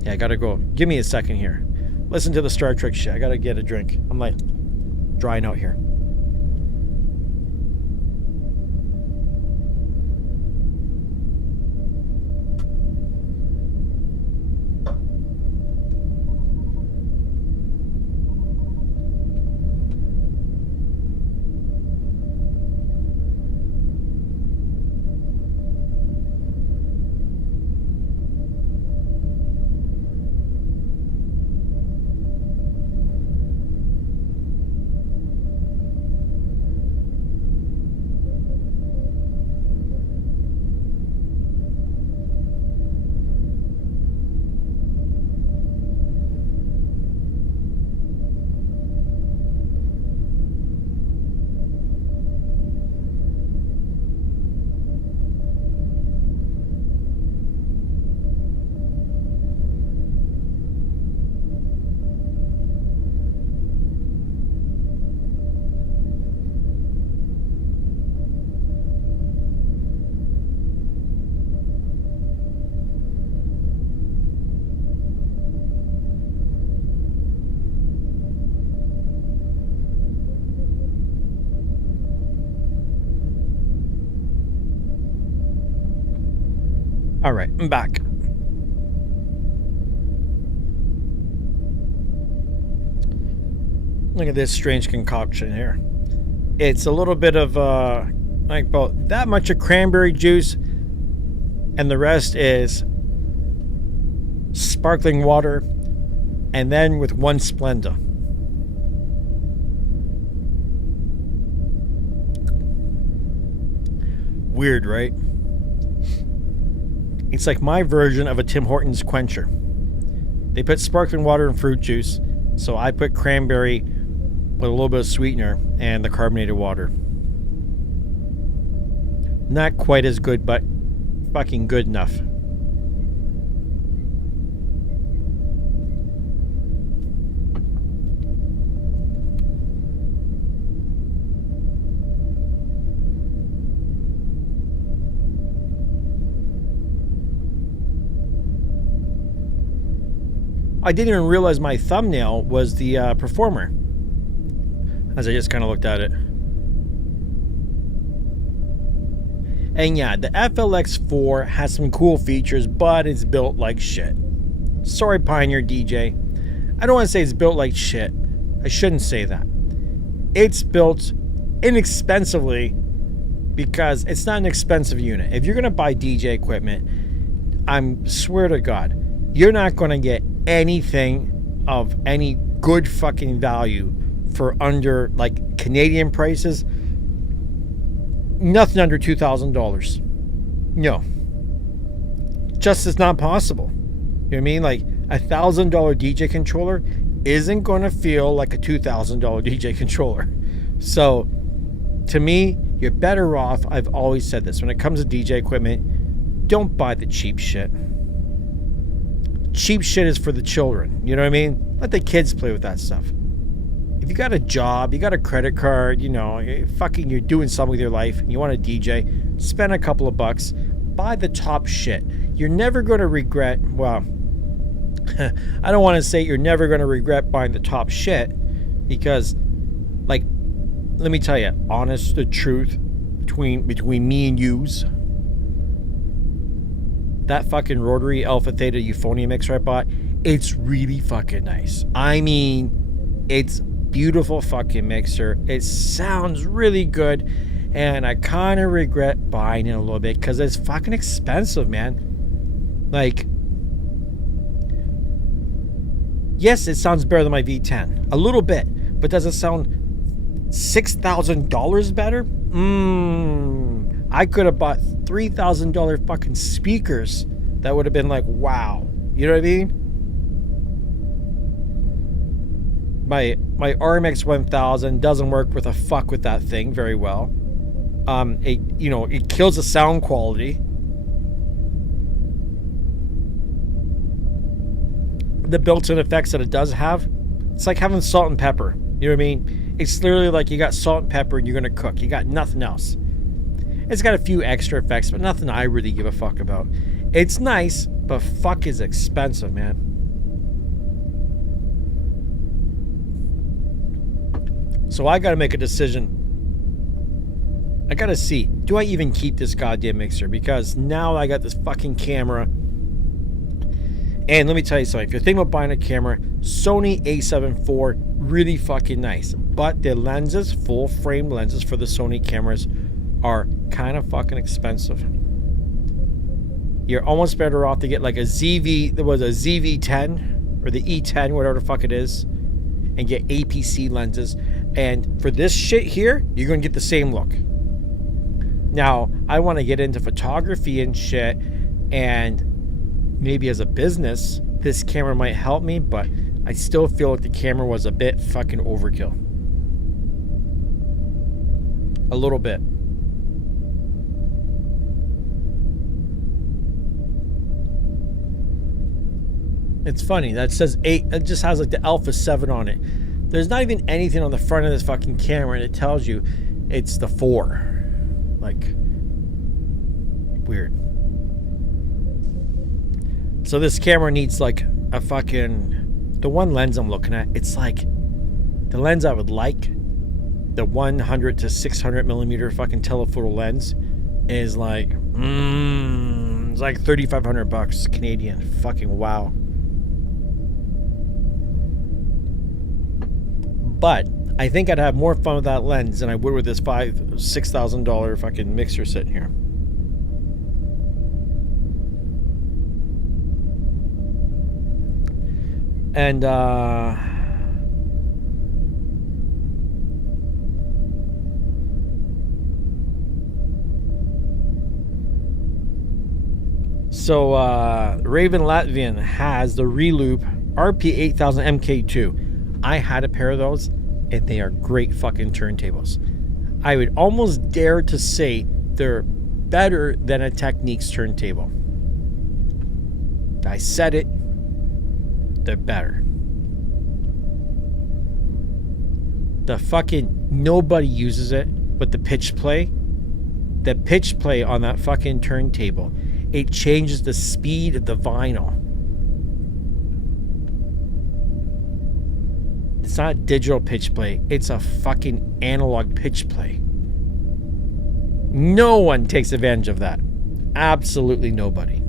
Yeah, I gotta go. Give me a second here. Listen to the Star Trek shit. I gotta get a drink. I'm like drying out here. All right, I'm back. Look at this strange concoction here. It's a little bit of like about that much of cranberry juice, and the rest is sparkling water, and then with one Splenda. Weird, right? It's like my version of a Tim Hortons quencher. They put sparkling water and fruit juice, so I put cranberry with a little bit of sweetener and the carbonated water. Not quite as good, but fucking good enough. I didn't even realize my thumbnail was the performer, as I just kind of looked at it. And yeah, the FLX4 has some cool features, but it's built like shit. Sorry, Pioneer DJ. I don't want to say it's built like shit. I shouldn't say that. It's built inexpensively because it's not an expensive unit. If you're going to buy DJ equipment, I swear to God, you're not going to get anything of any good fucking value for under, like, Canadian prices. Nothing under $2,000. No. Just is not possible. You know what I mean? Like, $1,000 DJ controller isn't going to feel like a $2,000 DJ controller. So, to me, you're better off. I've always said this. When it comes to DJ equipment, don't buy the cheap shit. Cheap shit is for the children. You know what I mean? Let the kids play with that stuff. If you got a job, you got a credit card, you know, you're doing something with your life, and you want to DJ, spend a couple of bucks, buy the top shit. You're never going to regret, well, I don't want to say you're never going to regret buying the top shit, because, like, let me tell you, honest, the truth between me and yous, that fucking rotary Alpha Theta euphonium mixer I bought, it's really fucking nice. I mean, it's beautiful fucking mixer. It sounds really good, and I kind of regret buying it a little bit because it's fucking expensive, man. Like, yes, it sounds better than my V10, a little bit, but does it sound $6,000 better? I could have bought $3,000 fucking speakers that would have been like, wow. You know what I mean? My RMX 1000 doesn't work with a fuck with that thing very well. It kills the sound quality. The built-in effects that it does have, it's like having salt and pepper. You know what I mean? It's literally like you got salt and pepper and you're gonna cook. You got nothing else. It's got a few extra effects, but nothing I really give a fuck about. It's nice, but fuck is expensive, man. So I got to make a decision. I got to see, do I even keep this goddamn mixer? Because now I got this fucking camera. And let me tell you something. If you're thinking about buying a camera, Sony a7 IV, really fucking nice. But the lenses, full frame lenses for the Sony cameras are kind of fucking expensive. You're almost better off to get like a ZV10 or the E10, whatever the fuck it is, and get APC lenses. And for this shit here, you're going to get the same look. Now, I want to get into photography and shit, and maybe as a business, this camera might help me, but I still feel like the camera was a bit fucking overkill. A little bit. It's funny, that says 8, it just has like the Alpha 7 on it. There's not even anything on the front of this fucking camera, and it tells you it's the 4. Like, weird. So this camera needs like a fucking, the one lens I'm looking at, it's like the lens I would like, the 100 to 600 millimeter fucking telephoto lens is like, it's like $3,500 Canadian. Fucking wow. But I think I'd have more fun with that lens than I would with this $6,000 fucking mixer sitting here. And so Raven Latvian has the Reloop RP8000 MK2. I had a pair of those, and they are great fucking turntables. I would almost dare to say they're better than a Technics turntable. I said it. They're better. The fucking nobody uses it, but the pitch play on that fucking turntable, it changes the speed of the vinyl. It's not digital pitch play, it's a fucking analog pitch play. No one takes advantage of that. Absolutely nobody.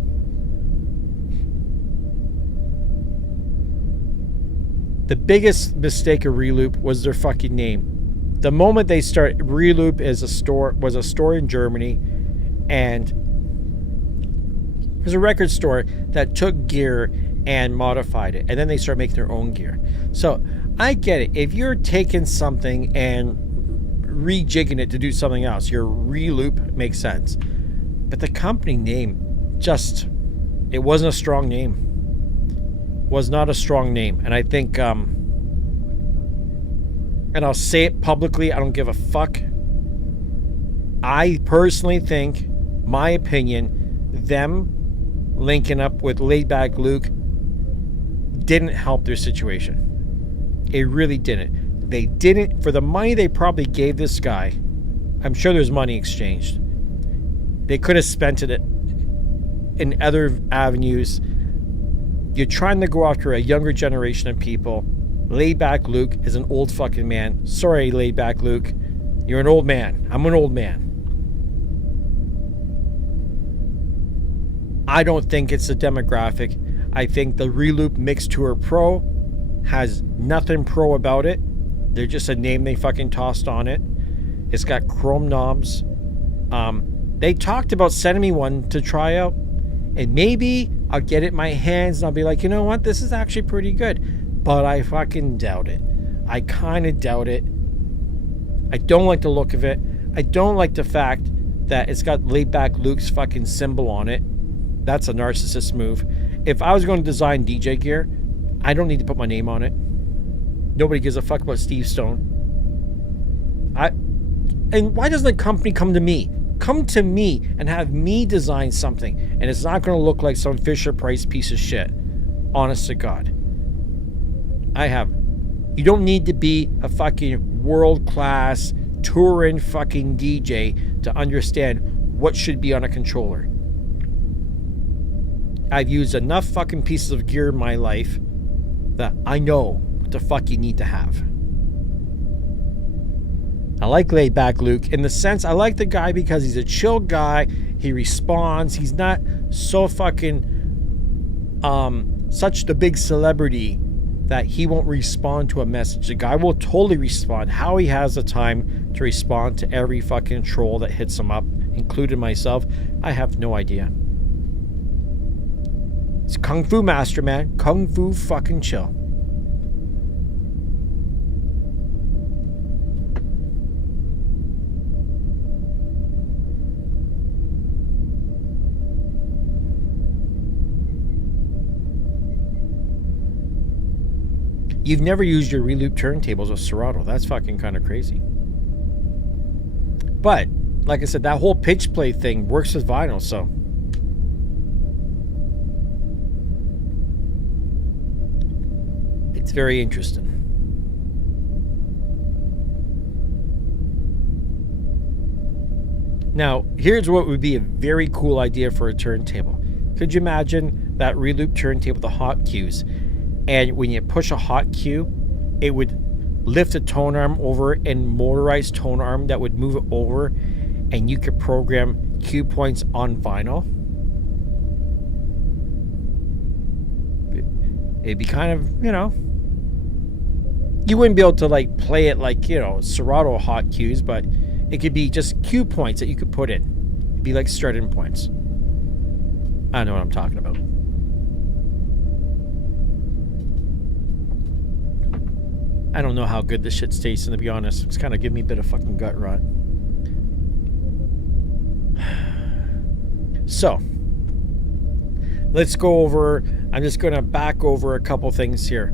The biggest mistake of Reloop was their fucking name. The moment they start, Reloop was a store in Germany, and it was a record store that took gear and modified it, and then they start making their own gear. So I get it. If you're taking something and rejigging it to do something else, your Reloop makes sense. But the company name just, it wasn't a strong name. Was not a strong name. And I think, and I'll say it publicly, I don't give a fuck. I personally think, my opinion, them linking up with Laidback Luke didn't help their situation. It really didn't. They didn't, for the money they probably gave this guy, I'm sure there's money exchanged. They could have spent it in other avenues. You're trying to go after a younger generation of people. Laidback Luke is an old fucking man. Sorry, Laidback Luke. You're an old man. I'm an old man. I don't think it's the demographic. I think the Reloop Mix Tour Pro has nothing pro about it. They're just a name they fucking tossed on it. It's got chrome knobs. They talked about sending me one to try out, and maybe I'll get it in my hands and I'll be like, you know what, this is actually pretty good. But I fucking doubt it. I kind of doubt it. I don't like the look of it. I don't like the fact that it's got Laidback Luke's fucking symbol on it. That's a narcissist move. If I was going to design DJ gear, I don't need to put my name on it. Nobody gives a fuck about Steve Stone. And why doesn't the company come to me? Come to me and have me design something, and it's not going to look like some Fisher-Price piece of shit. Honest to God. You don't need to be a fucking world-class touring fucking DJ to understand what should be on a controller. I've used enough fucking pieces of gear in my life that I know what the fuck you need to have. I like laid back Luke in the sense I like the guy because he's a chill guy. He responds. He's not so fucking such the big celebrity that he won't respond to a message. The guy will totally respond. How he has the time to respond to every fucking troll that hits him up, including myself, I have no idea. It's Kung Fu Master, man. Kung Fu fucking chill. You've never used your Reloop turntables with Serato. That's fucking kind of crazy. But, like I said, that whole pitch play thing works with vinyl, so. It's very interesting. Now, here's what would be a very cool idea for a turntable. Could you imagine that Reloop turntable with the hot cues? And when you push a hot cue, it would lift a tone arm over and motorized tone arm that would move it over, and you could program cue points on vinyl. It'd be kind of, you know, you wouldn't be able to like play it like, you know, Serato hot cues, but it could be just cue points that you could put in. It'd be like starting points. I know what I'm talking about. I don't know how good this shit's tasting, to be honest. It's kind of giving me a bit of fucking gut rot. So, let's go over, I'm just going to back over a couple things here.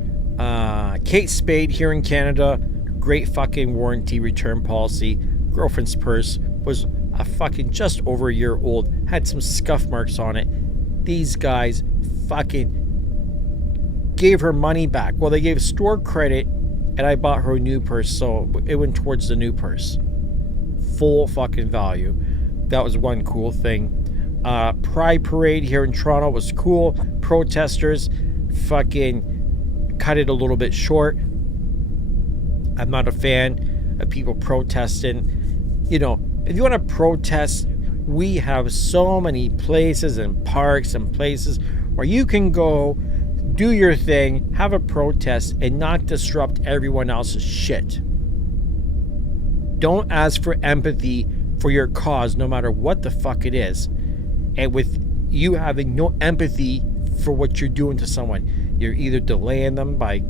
Kate Spade here in Canada, great fucking warranty return policy. Girlfriend's purse was a fucking just over a year old, had some scuff marks on it. These guys fucking gave her money back. Well, they gave store credit, and I bought her a new purse, so it went towards the new purse. Full fucking value. That was one cool thing. Pride Parade here in Toronto was cool. Protesters fucking cut it a little bit short. I'm not a fan of people protesting. You know, if you want to protest, we have so many places and parks and places where you can go, do your thing, have a protest, and not disrupt everyone else's shit. Don't ask for empathy for your cause, no matter what the fuck it is. And with you having no empathy for what you're doing to someone, you're either delaying them by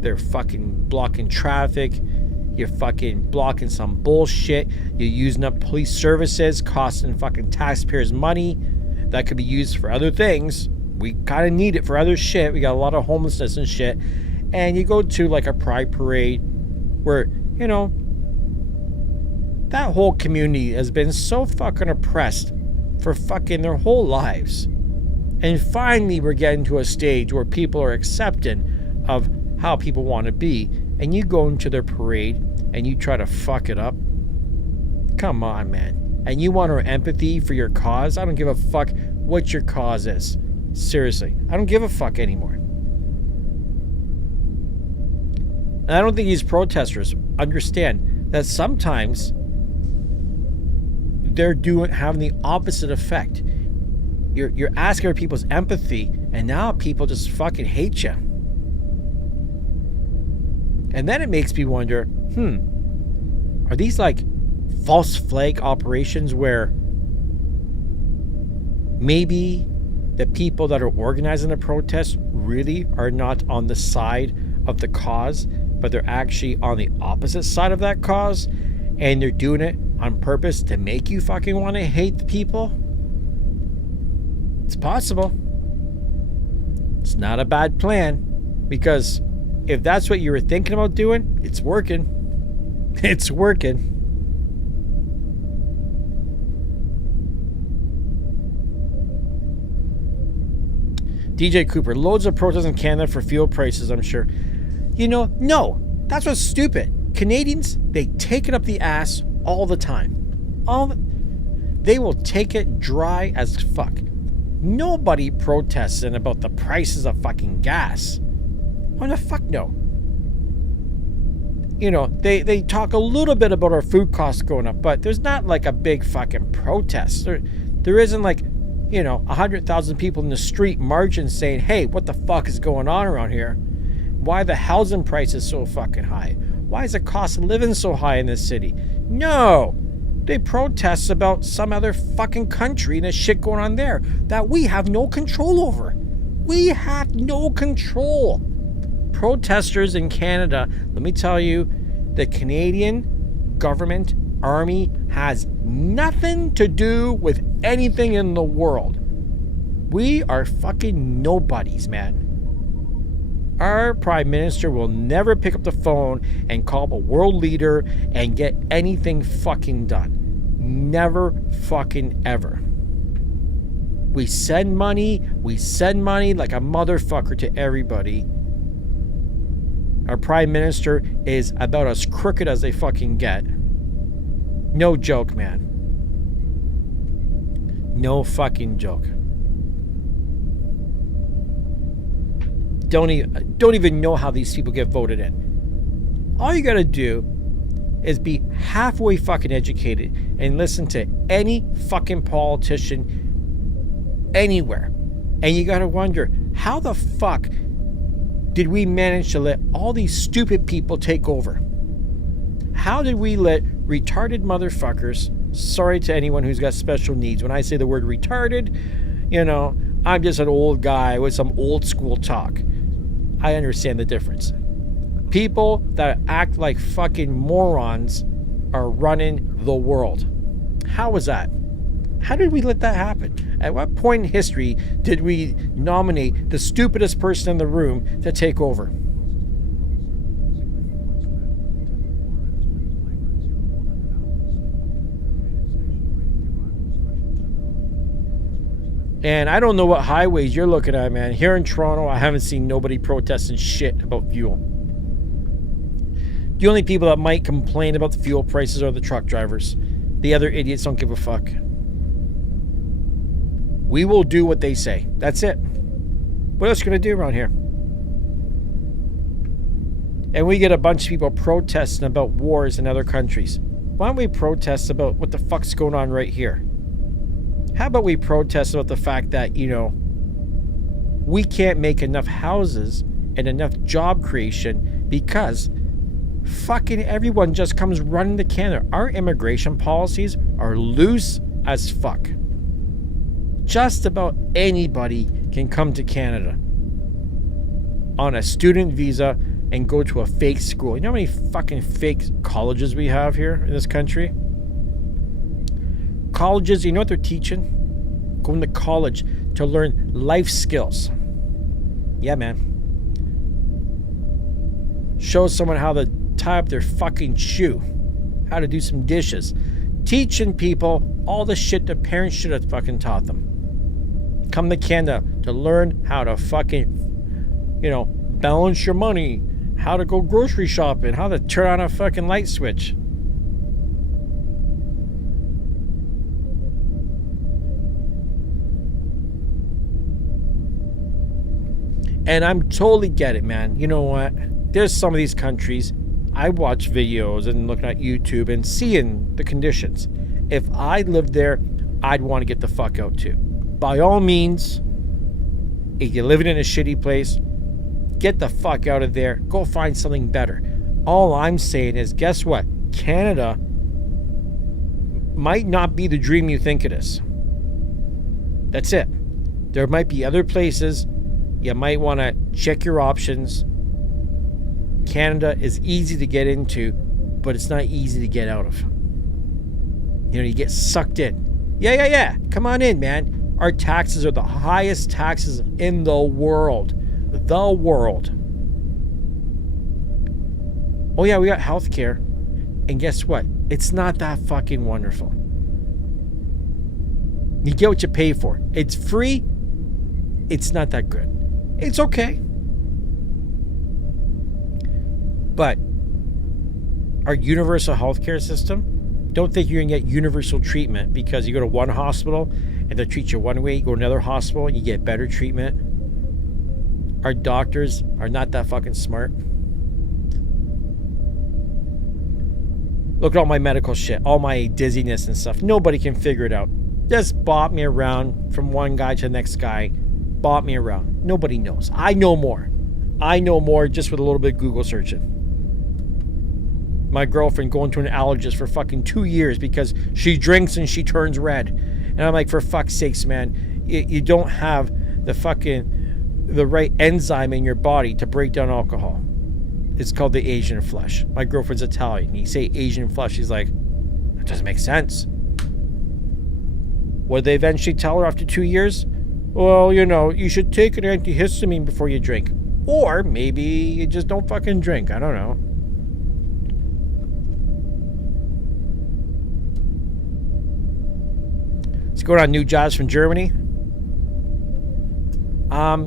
they're fucking blocking traffic, you're fucking blocking some bullshit, you're using up police services, costing fucking taxpayers money that could be used for other things. We kind of need it for other shit. We got a lot of homelessness and shit. And you go to like a pride parade where, you know, that whole community has been so fucking oppressed for fucking their whole lives. And finally we're getting to a stage where people are accepting of how people want to be. And you go into their parade and you try to fuck it up. Come on, man. And you want our empathy for your cause? I don't give a fuck what your cause is. Seriously, I don't give a fuck anymore. And I don't think these protesters understand that sometimes they're having the opposite effect. You're asking for people's empathy, and now people just fucking hate you. And then it makes me wonder, are these like false flag operations where maybe the people that are organizing the protest really are not on the side of the cause, but they're actually on the opposite side of that cause, and they're doing it on purpose to make you fucking want to hate the people? It's possible. It's not a bad plan, because if that's what you were thinking about doing, it's working. It's working. DJ Cooper, loads of protests in Canada for fuel prices, I'm sure. You know, no, that's what's stupid. Canadians, they take it up the ass all the time. They will take it dry as fuck. Nobody protesting about the prices of fucking gas. Oh, the fuck no. they talk a little bit about our food costs going up, but there's not like a big fucking protest. There isn't like, 100,000 people in the street marching saying, hey, what the fuck is going on around here? Why the housing price is so fucking high? Why is the cost of living so high in this city? No. They protest about some other fucking country and the shit going on there that we have no control over. We have no control. Protesters in Canada, let me tell you, the Canadian government, army, has nothing to do with anything in the world. We are fucking nobodies, man. Our prime minister will never pick up the phone and call a world leader and get anything fucking done. Never fucking ever. We send money like a motherfucker to everybody. Our prime minister is about as crooked as they fucking get. No joke, man. No fucking joke. Don't even know how these people get voted in. All you gotta do is be halfway fucking educated and listen to any fucking politician anywhere. And you gotta wonder, how the fuck did we manage to let all these stupid people take over? How did we let retarded motherfuckers, sorry to anyone who's got special needs, when I say the word retarded, I'm just an old guy with some old school talk. I understand the difference. People that act like fucking morons are running the world. How was that? How did we let that happen? At what point in history did we nominate the stupidest person in the room to take over? And I don't know what highways you're looking at, man. Here in Toronto, I haven't seen nobody protesting shit about fuel. The only people that might complain about the fuel prices are the truck drivers. The other idiots don't give a fuck. We will do what they say. That's it. What else are you going to do around here? And we get a bunch of people protesting about wars in other countries. Why don't we protest about what the fuck's going on right here? How about we protest about the fact that, we can't make enough houses and enough job creation because fucking everyone just comes running to Canada. Our immigration policies are loose as fuck. Just about anybody can come to Canada on a student visa and go to a fake school. You know how many fucking fake colleges we have here in this country? Colleges, you know what they're teaching? Going to college to learn life skills. Yeah, man. Show someone how to tie up their fucking shoe. How to do some dishes. Teaching people all the shit their parents should have fucking taught them. Come to Canada to learn how to fucking, balance your money. How to go grocery shopping. How to turn on a fucking light switch. And I'm totally get it, man. You know what? There's some of these countries, I watch videos and looking at YouTube and seeing the conditions. If I lived there, I'd want to get the fuck out too. By all means, if you're living in a shitty place, get the fuck out of there. Go find something better. All I'm saying is, guess what? Canada might not be the dream you think it is. That's it. There might be other places. You might want to check your options. Canada is easy to get into, but it's not easy to get out of. You get sucked in. Yeah. Come on in, man. Our taxes are the highest taxes in the world. The world. Oh yeah, we got healthcare. And guess what? It's not that fucking wonderful. You get what you pay for. It's free. It's not that good. It's okay. But our universal healthcare system, don't think you're going to get universal treatment because you go to one hospital and they treat you one way, you go to another hospital and you get better treatment. Our doctors are not that fucking smart. Look at all my medical shit, all my dizziness and stuff. Nobody can figure it out. Just bop me around from one guy to the next guy. Bop me around. Nobody knows. I know more. I know more just with a little bit of Google searching. My girlfriend going to an allergist for fucking 2 years because she drinks and she turns red. And I'm like, for fuck's sakes, man, you don't have the right enzyme in your body to break down alcohol. It's called the Asian flush. My girlfriend's Italian. You say Asian flush, she's like, that doesn't make sense. What did they eventually tell her after 2 years? Well, you should take an antihistamine before you drink. Or maybe you just don't fucking drink. I don't know. Let's go on new jobs from Germany.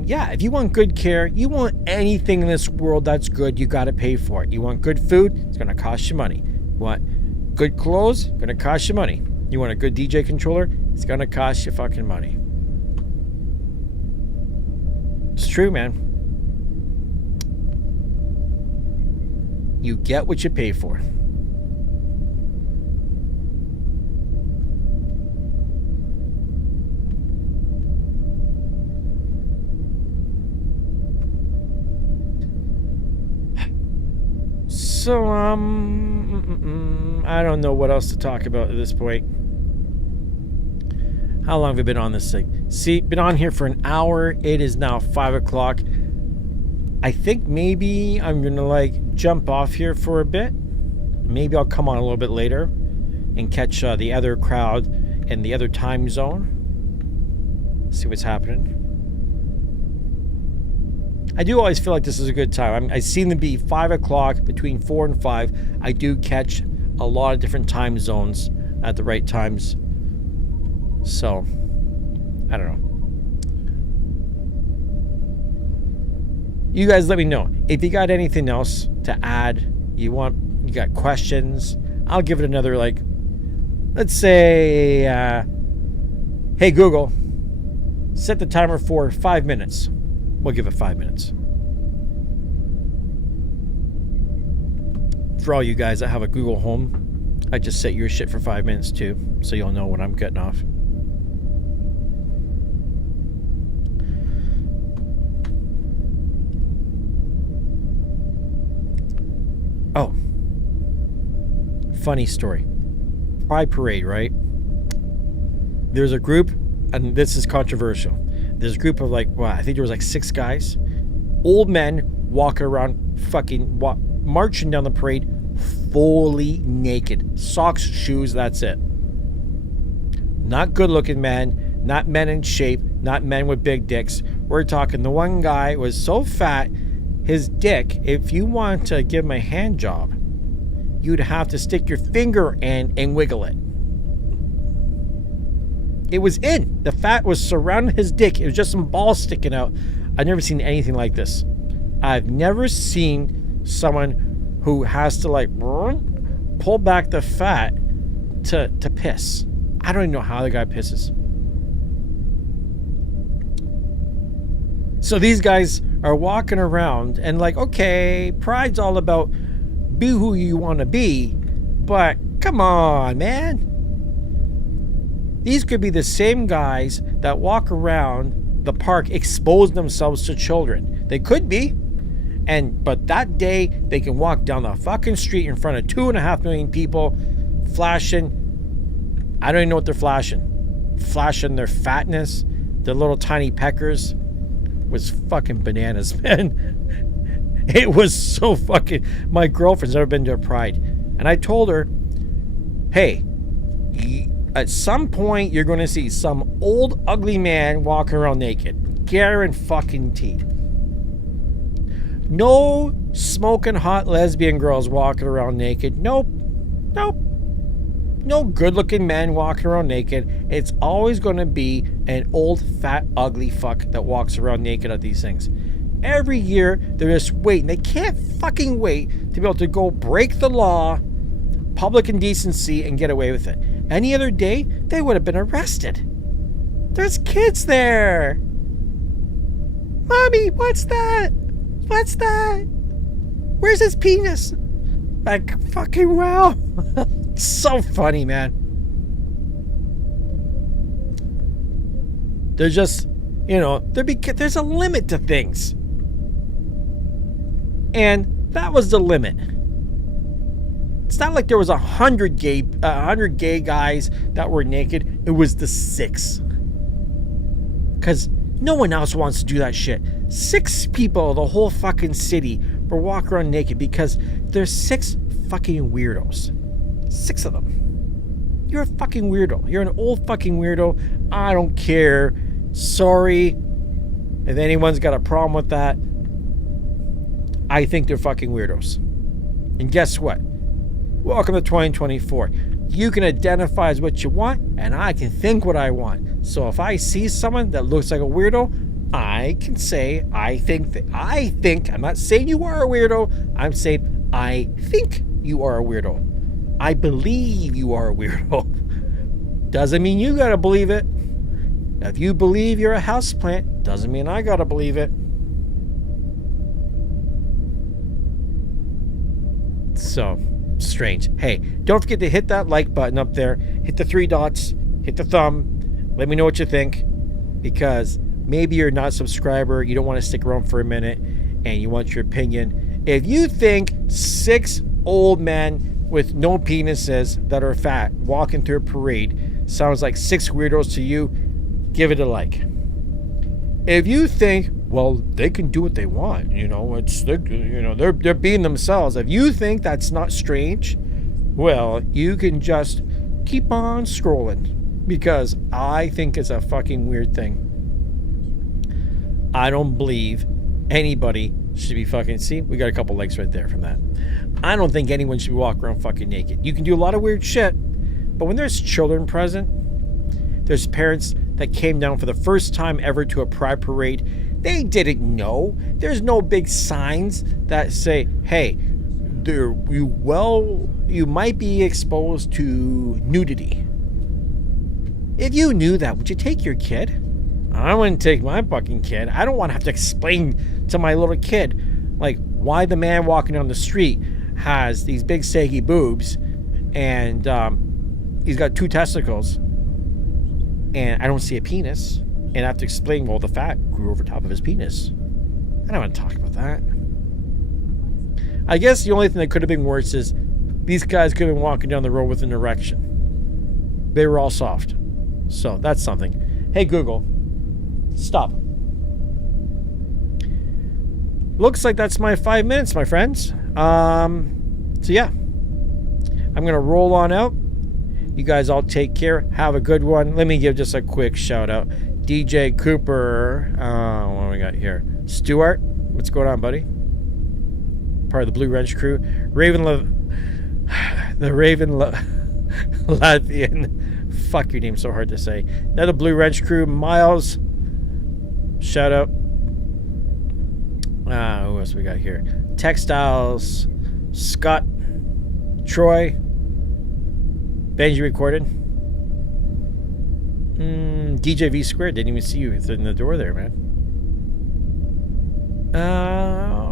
Yeah, if you want good care, you want anything in this world that's good, you gotta pay for it. You want good food, it's gonna cost you money. You want good clothes, gonna cost you money. You want a good DJ controller, it's gonna cost you fucking money. It's true, man. You get what you pay for. So, I don't know what else to talk about at this point. How long have we been on this thing? See, been on here for an hour. It is now 5 o'clock. I think maybe I'm going to, jump off here for a bit. Maybe I'll come on a little bit later and catch the other crowd in the other time zone. See what's happening. I do always feel like this is a good time. I seem to be 5 o'clock, between 4 and 5. I do catch a lot of different time zones at the right times. So, I don't know. You guys let me know. If you got anything else to add, you got questions, I'll give it another, let's say, hey Google, set the timer for 5 minutes. We'll give it 5 minutes. For all you guys that have a Google Home, I just set your shit for 5 minutes too, so you'll know when I'm getting off. Oh. Funny story. Pride Parade, right? There's a group, and this is controversial. There's a group of I think there was 6 guys. Old men walking around marching down the parade fully naked. Socks, shoes, that's it. Not good looking men, not men in shape, not men with big dicks. We're talking the one guy was so fat, his dick, if you want to give him a hand job, you'd have to stick your finger in and wiggle it. It was in. The fat was surrounding his dick. It was just some balls sticking out. I've never seen anything like this. I've never seen someone who has to pull back the fat to piss. I don't even know how the guy pisses. So these guys are walking around and okay, pride's all about be who you want to be, but come on, man. These could be the same guys that walk around the park exposing themselves to children. They could be. But that day, they can walk down the fucking street in front of 2.5 million people flashing. I don't even know what they're flashing. Flashing their fatness, their little tiny peckers. Was fucking bananas, man. It was so fucking... My girlfriend's never been to a Pride. And I told her, hey... At some point, you're going to see some old, ugly man walking around naked. Guaranteed. No smoking hot lesbian girls walking around naked. Nope. No good-looking men walking around naked. It's always going to be an old, fat, ugly fuck that walks around naked at these things. Every year, they're just waiting. They can't fucking wait to be able to go break the law, public indecency, and get away with it. Any other day, they would have been arrested. There's kids there. Mommy, what's that? What's that? Where's his penis? Fucking well. So funny, man. There's just, you know, there's a limit to things. And that was the limit. It's not like there was 100 gay guys that were naked. It was the 6. Because no one else wants to do that shit. 6 people, the whole fucking city, were walking around naked because there's 6 fucking weirdos. 6 of them. You're a fucking weirdo. You're an old fucking weirdo. I don't care. Sorry if anyone's got a problem with that. I think they're fucking weirdos. And guess what? Welcome to 2024. You can identify as what you want, and I can think what I want. So if I see someone that looks like a weirdo, I can say, I think, I'm not saying you are a weirdo. I'm saying, I think you are a weirdo. I believe you are a weirdo. Doesn't mean you gotta believe it. If you believe you're a houseplant, doesn't mean I gotta believe it. So, strange. Hey, don't forget to hit that like button up there. Hit the 3 dots. Hit the thumb. Let me know what you think. Because maybe you're not a subscriber. You don't want to stick around for a minute. And you want your opinion. If you think 6 old men with no penises that are fat walking through a parade sounds like 6 weirdos to you, give it a like. If you think, well, they can do what they want, you know, they're being themselves. If you think that's not strange, well, you can just keep on scrolling, because I think it's a fucking weird thing. I don't believe anybody should be fucking, see, we got a couple likes right there from that. I don't think anyone should be walking around fucking naked. You can do a lot of weird shit, but when there's children present, there's parents that came down for the first time ever to a pride parade. They didn't know. There's no big signs that say, hey, you might be exposed to nudity. If you knew that, would you take your kid? I wouldn't take my fucking kid. I don't want to have to explain to my little kid, like, why the man walking down the street has these big saggy boobs and he's got 2 testicles and I don't see a penis, and I have to explain, well, the fat grew over top of his penis. I don't want to talk about that. I guess the only thing that could have been worse is these guys could have been walking down the road with an erection. They were all soft. So that's something. Hey, Google, stop. Looks like that's my 5 minutes, my friends. So yeah, I'm going to roll on out. You guys all take care. Have a good one. Let me give just a quick shout out. DJ Cooper. What do we got here? Stuart. What's going on, buddy? Part of the Blue Wrench crew. Latvian. Fuck, your name's so hard to say. Another Blue Wrench crew. Miles. Shout out. Who else we got here? Textiles. Scott. Troy. Benji recorded. DJ V Squared. Didn't even see you in the door there, man.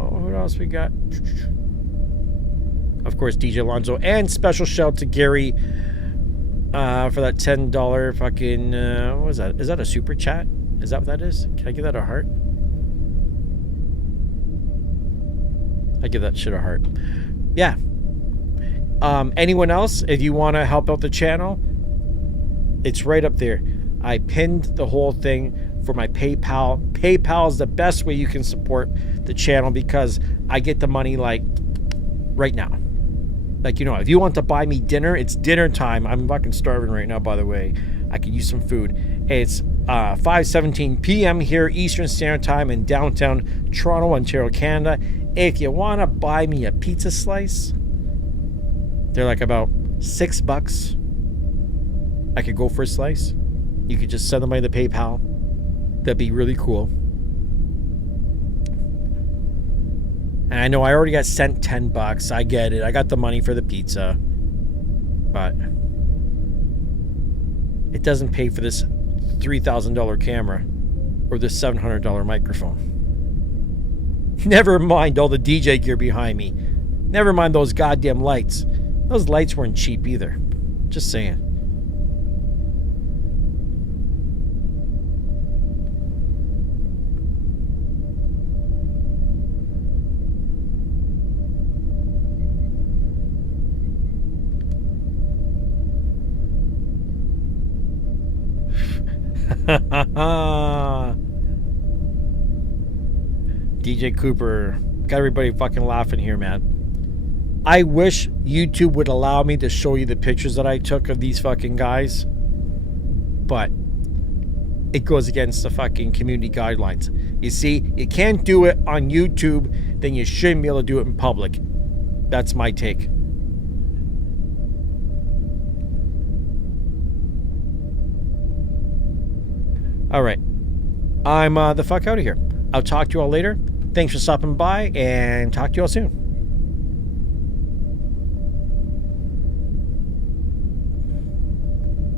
What else we got? Of course, DJ Alonzo. And special shout out to Gary for that $10 fucking... what was that? Is that a super chat? Is that what that is? Can I give that a heart? I give that shit a heart. Yeah. Anyone else, if you want to help out the channel, it's right up there. I pinned the whole thing for my PayPal. PayPal is the best way you can support the channel because I get the money like right now. Like, you know, if you want to buy me dinner, it's dinner time. I'm fucking starving right now, by the way. I could use some food. It's 5:17 p.m. here, Eastern Standard Time in downtown Toronto, Ontario, Canada. If you want to buy me a pizza slice, they're like about $6. I could go for a slice. You could just send them by the PayPal. That'd be really cool. And I know I already got sent $10. I get it. I got the money for the pizza. But it doesn't pay for this $3,000 camera or this $700 microphone. Never mind all the DJ gear behind me. Never mind those goddamn lights. Those lights weren't cheap either. Just saying. DJ Cooper. Got everybody fucking laughing here, man. I wish YouTube would allow me to show you the pictures that I took of these fucking guys. But it goes against the fucking community guidelines. You see, you can't do it on YouTube, then you shouldn't be able to do it in public. That's my take. Alright. I'm the fuck out of here. I'll talk to you all later. Thanks for stopping by, and talk to you all soon.